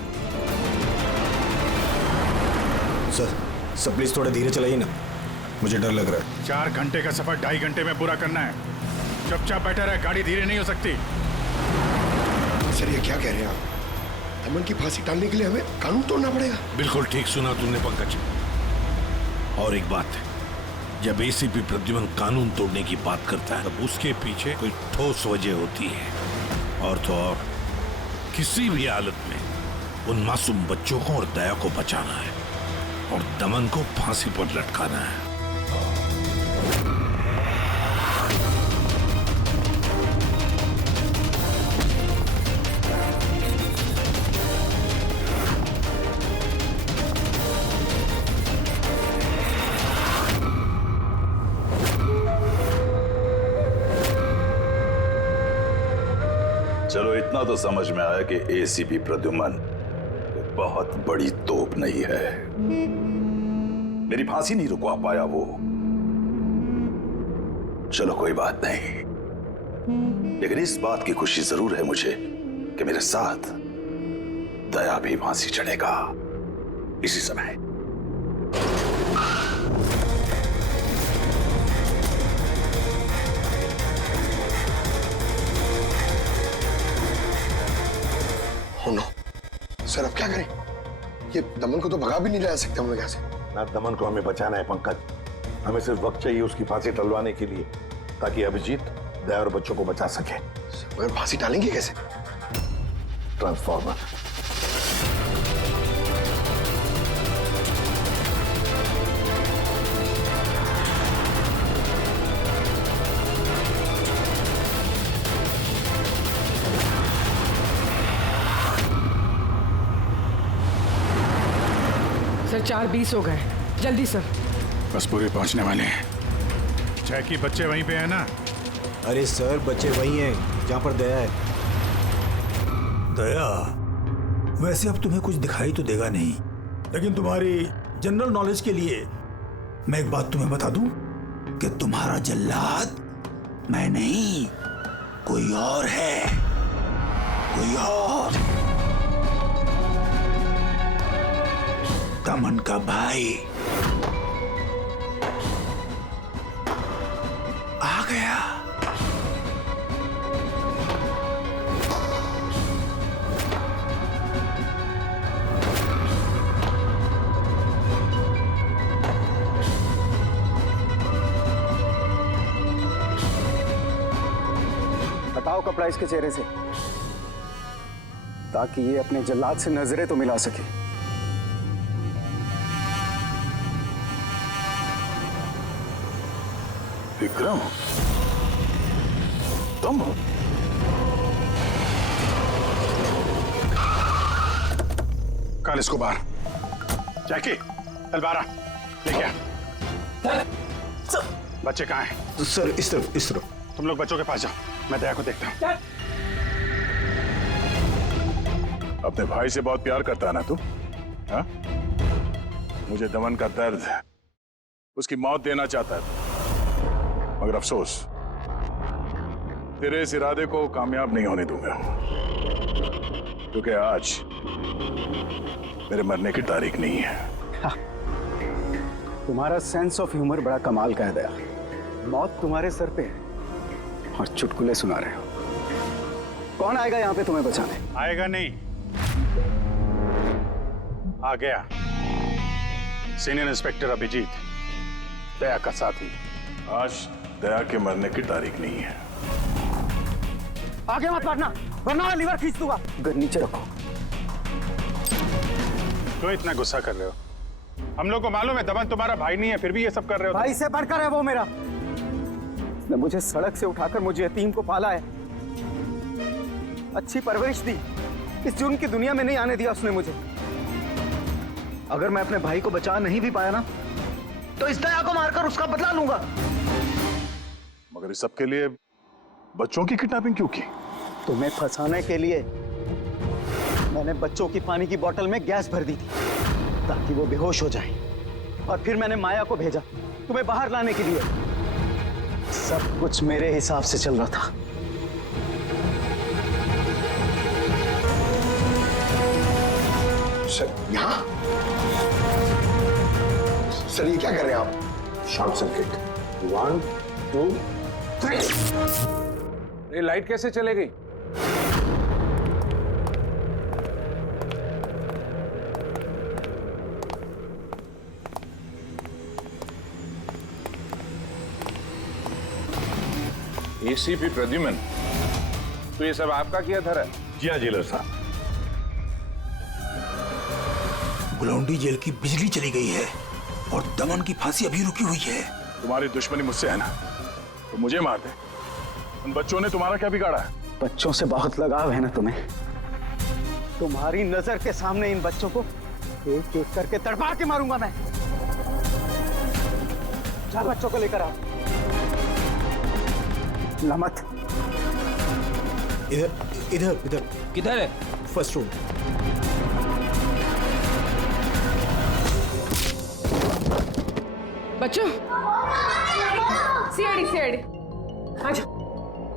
सर प्लीज थोड़ा धीरे चलाइए ना, मुझे डर लग रहा है। 4 घंटे का सफर 2.5 घंटे में पूरा करना है। चुपचाप बैठा रहे, गाड़ी धीरे नहीं हो सकती। सर ये क्या कह रहे हैं आप? दमन की फांसी टालने के लिए हमें कानून तोड़ना पड़ेगा? बिल्कुल ठीक सुना तुमने पंकज। और एक बात है, जब एसीपी प्रद्युमन कानून तोड़ने की बात करता है तब उसके पीछे कोई ठोस वजह होती है। और तो और किसी भी हालत में उन मासूम बच्चों को और दया को बचाना है और दमन को फांसी पर लटकाना है। चलो इतना तो समझ में आया कि एसीपी प्रद्युमन बहुत बड़ी तोप नहीं है। मेरी फांसी नहीं रुकवा पाया वो। चलो कोई बात नहीं, लेकिन इस बात की खुशी जरूर है मुझे कि मेरे साथ दया भी फांसी चढ़ेगा इसी समय। सर अब क्या करें? ये दमन को तो भगा भी नहीं ला सकते हम लोग यहाँ से। ना दमन को हमें बचाना है पंकज, हमें सिर्फ वक्त चाहिए उसकी फांसी टलवाने के लिए, ताकि अभिजीत दया और बच्चों को बचा सके। मगर फांसी टालेंगे कैसे? ट्रांसफॉर्मर। सर 4:20 हो गए, जल्दी सर। बस पूरे पहुंचने वाले हैं। जैकी बच्चे वहीं पे है ना? अरे सर बच्चे वहीं हैं जहां पर दया है। दया वैसे अब तुम्हें कुछ दिखाई तो देगा नहीं, लेकिन तुम्हारी जनरल नॉलेज के लिए मैं एक बात तुम्हें बता दूं कि तुम्हारा जल्लाद मैं नहीं, कोई और है, कोई और। दमन का भाई आ गया। हटाओ कपड़ा इसके चेहरे से, ताकि ये अपने जल्लाद से नजरें तो मिला सके। विक्रम, तुम? कल इसको बाहर। जैकी, चल बाहर लेके आ। बच्चे कहाँ हैं? सर इस तरफ, इस तरफ। तुम लोग बच्चों के पास जाओ, मैं दया को देखता हूँ। अपने भाई से बहुत प्यार करता है ना तू? हाँ? मुझे दमन का दर्द, उसकी मौत देना चाहता है, मगर अफसोस तेरे इस इरादे को कामयाब नहीं होने दूंगा, क्योंकि आज मेरे मरने की तारीख नहीं है। तुम्हारा सेंस ऑफ ह्यूमर बड़ा कमाल का है दया। मौत तुम्हारे सर पे है और चुटकुले सुना रहे हो। कौन आएगा यहाँ पे तुम्हें बचाने? आएगा नहीं, आ गया सीनियर इंस्पेक्टर अभिजीत, दया का साथी। आज दया के मरने की तारीख नहीं है। आगे मत बढ़ना वरना लीवर खींच दूंगा। गन नीचे रखो। क्यों इतना गुस्सा कर रहे हो? हम लोग को मालूम है दमन तुम्हारा भाई नहीं है, फिर भी ये सब कर रहे हो। भाई से बढ़कर है वो मेरा। उसने मुझे सड़क से उठाकर मुझे यतीम को पाला है, अच्छी परवरिश दी। इस जुर्म की दुनिया में नहीं आने दिया उसने मुझे। अगर मैं अपने भाई को बचा नहीं भी पाया ना, तो इस दया को मारकर उसका बदला लूंगा। मगर इस सब के लिए बच्चों की किडनैपिंग क्यों की? तुम्हें फंसाने के लिए मैंने बच्चों की पानी की बोतल में गैस भर दी थी ताकि वो बेहोश हो जाए, और फिर मैंने माया को भेजा तुम्हें बाहर लाने के लिए। सब कुछ मेरे हिसाब से चल रहा था। सर यहाँ? सर ये क्या कर रहे हैं आप? Short circuit. 1 2 3। ये लाइट कैसे चले गई? एसीपी प्रद्युमन, तो ये सब आपका किया धरा है? जी हाँ जेलर साहब। गुलौंडी जेल की बिजली चली गई है और दमन की फांसी अभी रुकी हुई है। तुम्हारी दुश्मनी मुझसे है ना, तो मुझे मार दे। उन बच्चों ने तुम्हारा क्या बिगाड़ा है? बच्चों से बहुत लगाव है ना तुम्हें। तुम्हारी नजर के सामने इन बच्चों को एक एक करके तड़पा के मारूंगा मैं। जा बच्चों को लेकर आओ। लमत इधर इधर इधर। किधर है? First room. बच्चों, सीआईडी सीआईडी आजा।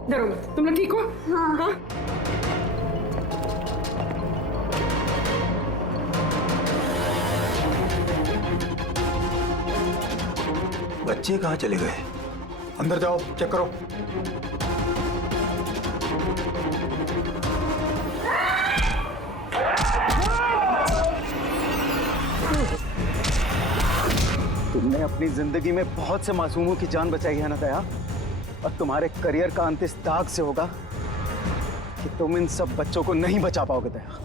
डरो मत, तुम लोग ठीक हो? हाँ। बच्चे कहाँ चले गए? अंदर जाओ, चेक करो। तुमने अपनी जिंदगी में बहुत से मासूमों की जान बचाई है ना दया, और तुम्हारे करियर का अंत इस दाग से होगा कि तुम इन सब बच्चों को नहीं बचा पाओगे दया।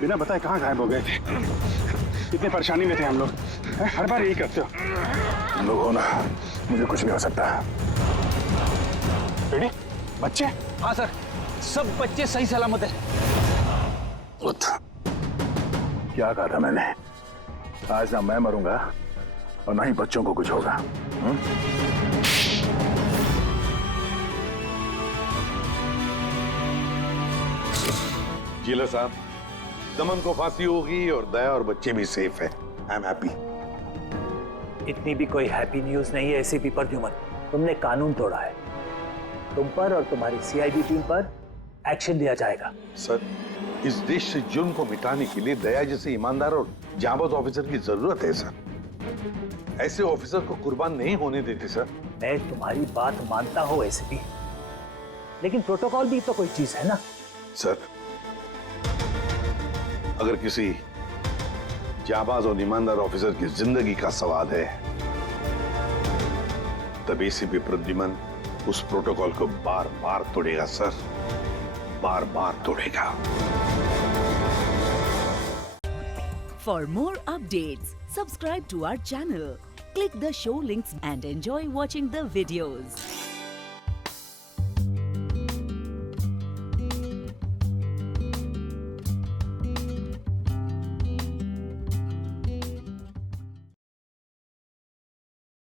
बिना बताए कहाँ गायब हो गए थे? कितनी परेशानी में थे हम लोग। हर बार यही करते हो तुम लोग हो ना, मुझे कुछ नहीं हो सकता। रेडी? बच्चे? हाँ सर, सब बच्चे सही सलामत है। क्या कहा था मैंने? आज ना मैं मरूंगा और ना ही बच्चों को कुछ होगा। जेलर साहब, दमन को फांसी होगी और दया और बच्चे भी सेफ है। I am happy. इतनी भी कोई हैप्पी न्यूज नहीं है एसीपी प्रद्युमन। तुमने कानून तोड़ा है। तुम पर और तुम्हारी सीआईडी टीम पर एक्शन लिया जाएगा। सर, इस देश से जुर्म को मिटाने के लिए दया जैसे ईमानदार और जाबाज ऑफिसर की जरूरत है सर। ऐसे ऑफिसर को कुर्बान नहीं होने देते सर। मैं तुम्हारी बात मानता हूं एसीपी, लेकिन प्रोटोकॉल भी तो कोई चीज है ना। सर, अगर किसी जाबाज और ईमानदार ऑफिसर की जिंदगी का सवाल है, तब एसीपी प्रद्युमन उस प्रोटोकॉल को बार बार तोड़ेगा सर, बार बार तोड़ेगा। For more updates, subscribe to our channel, click the show links and enjoy watching the videos.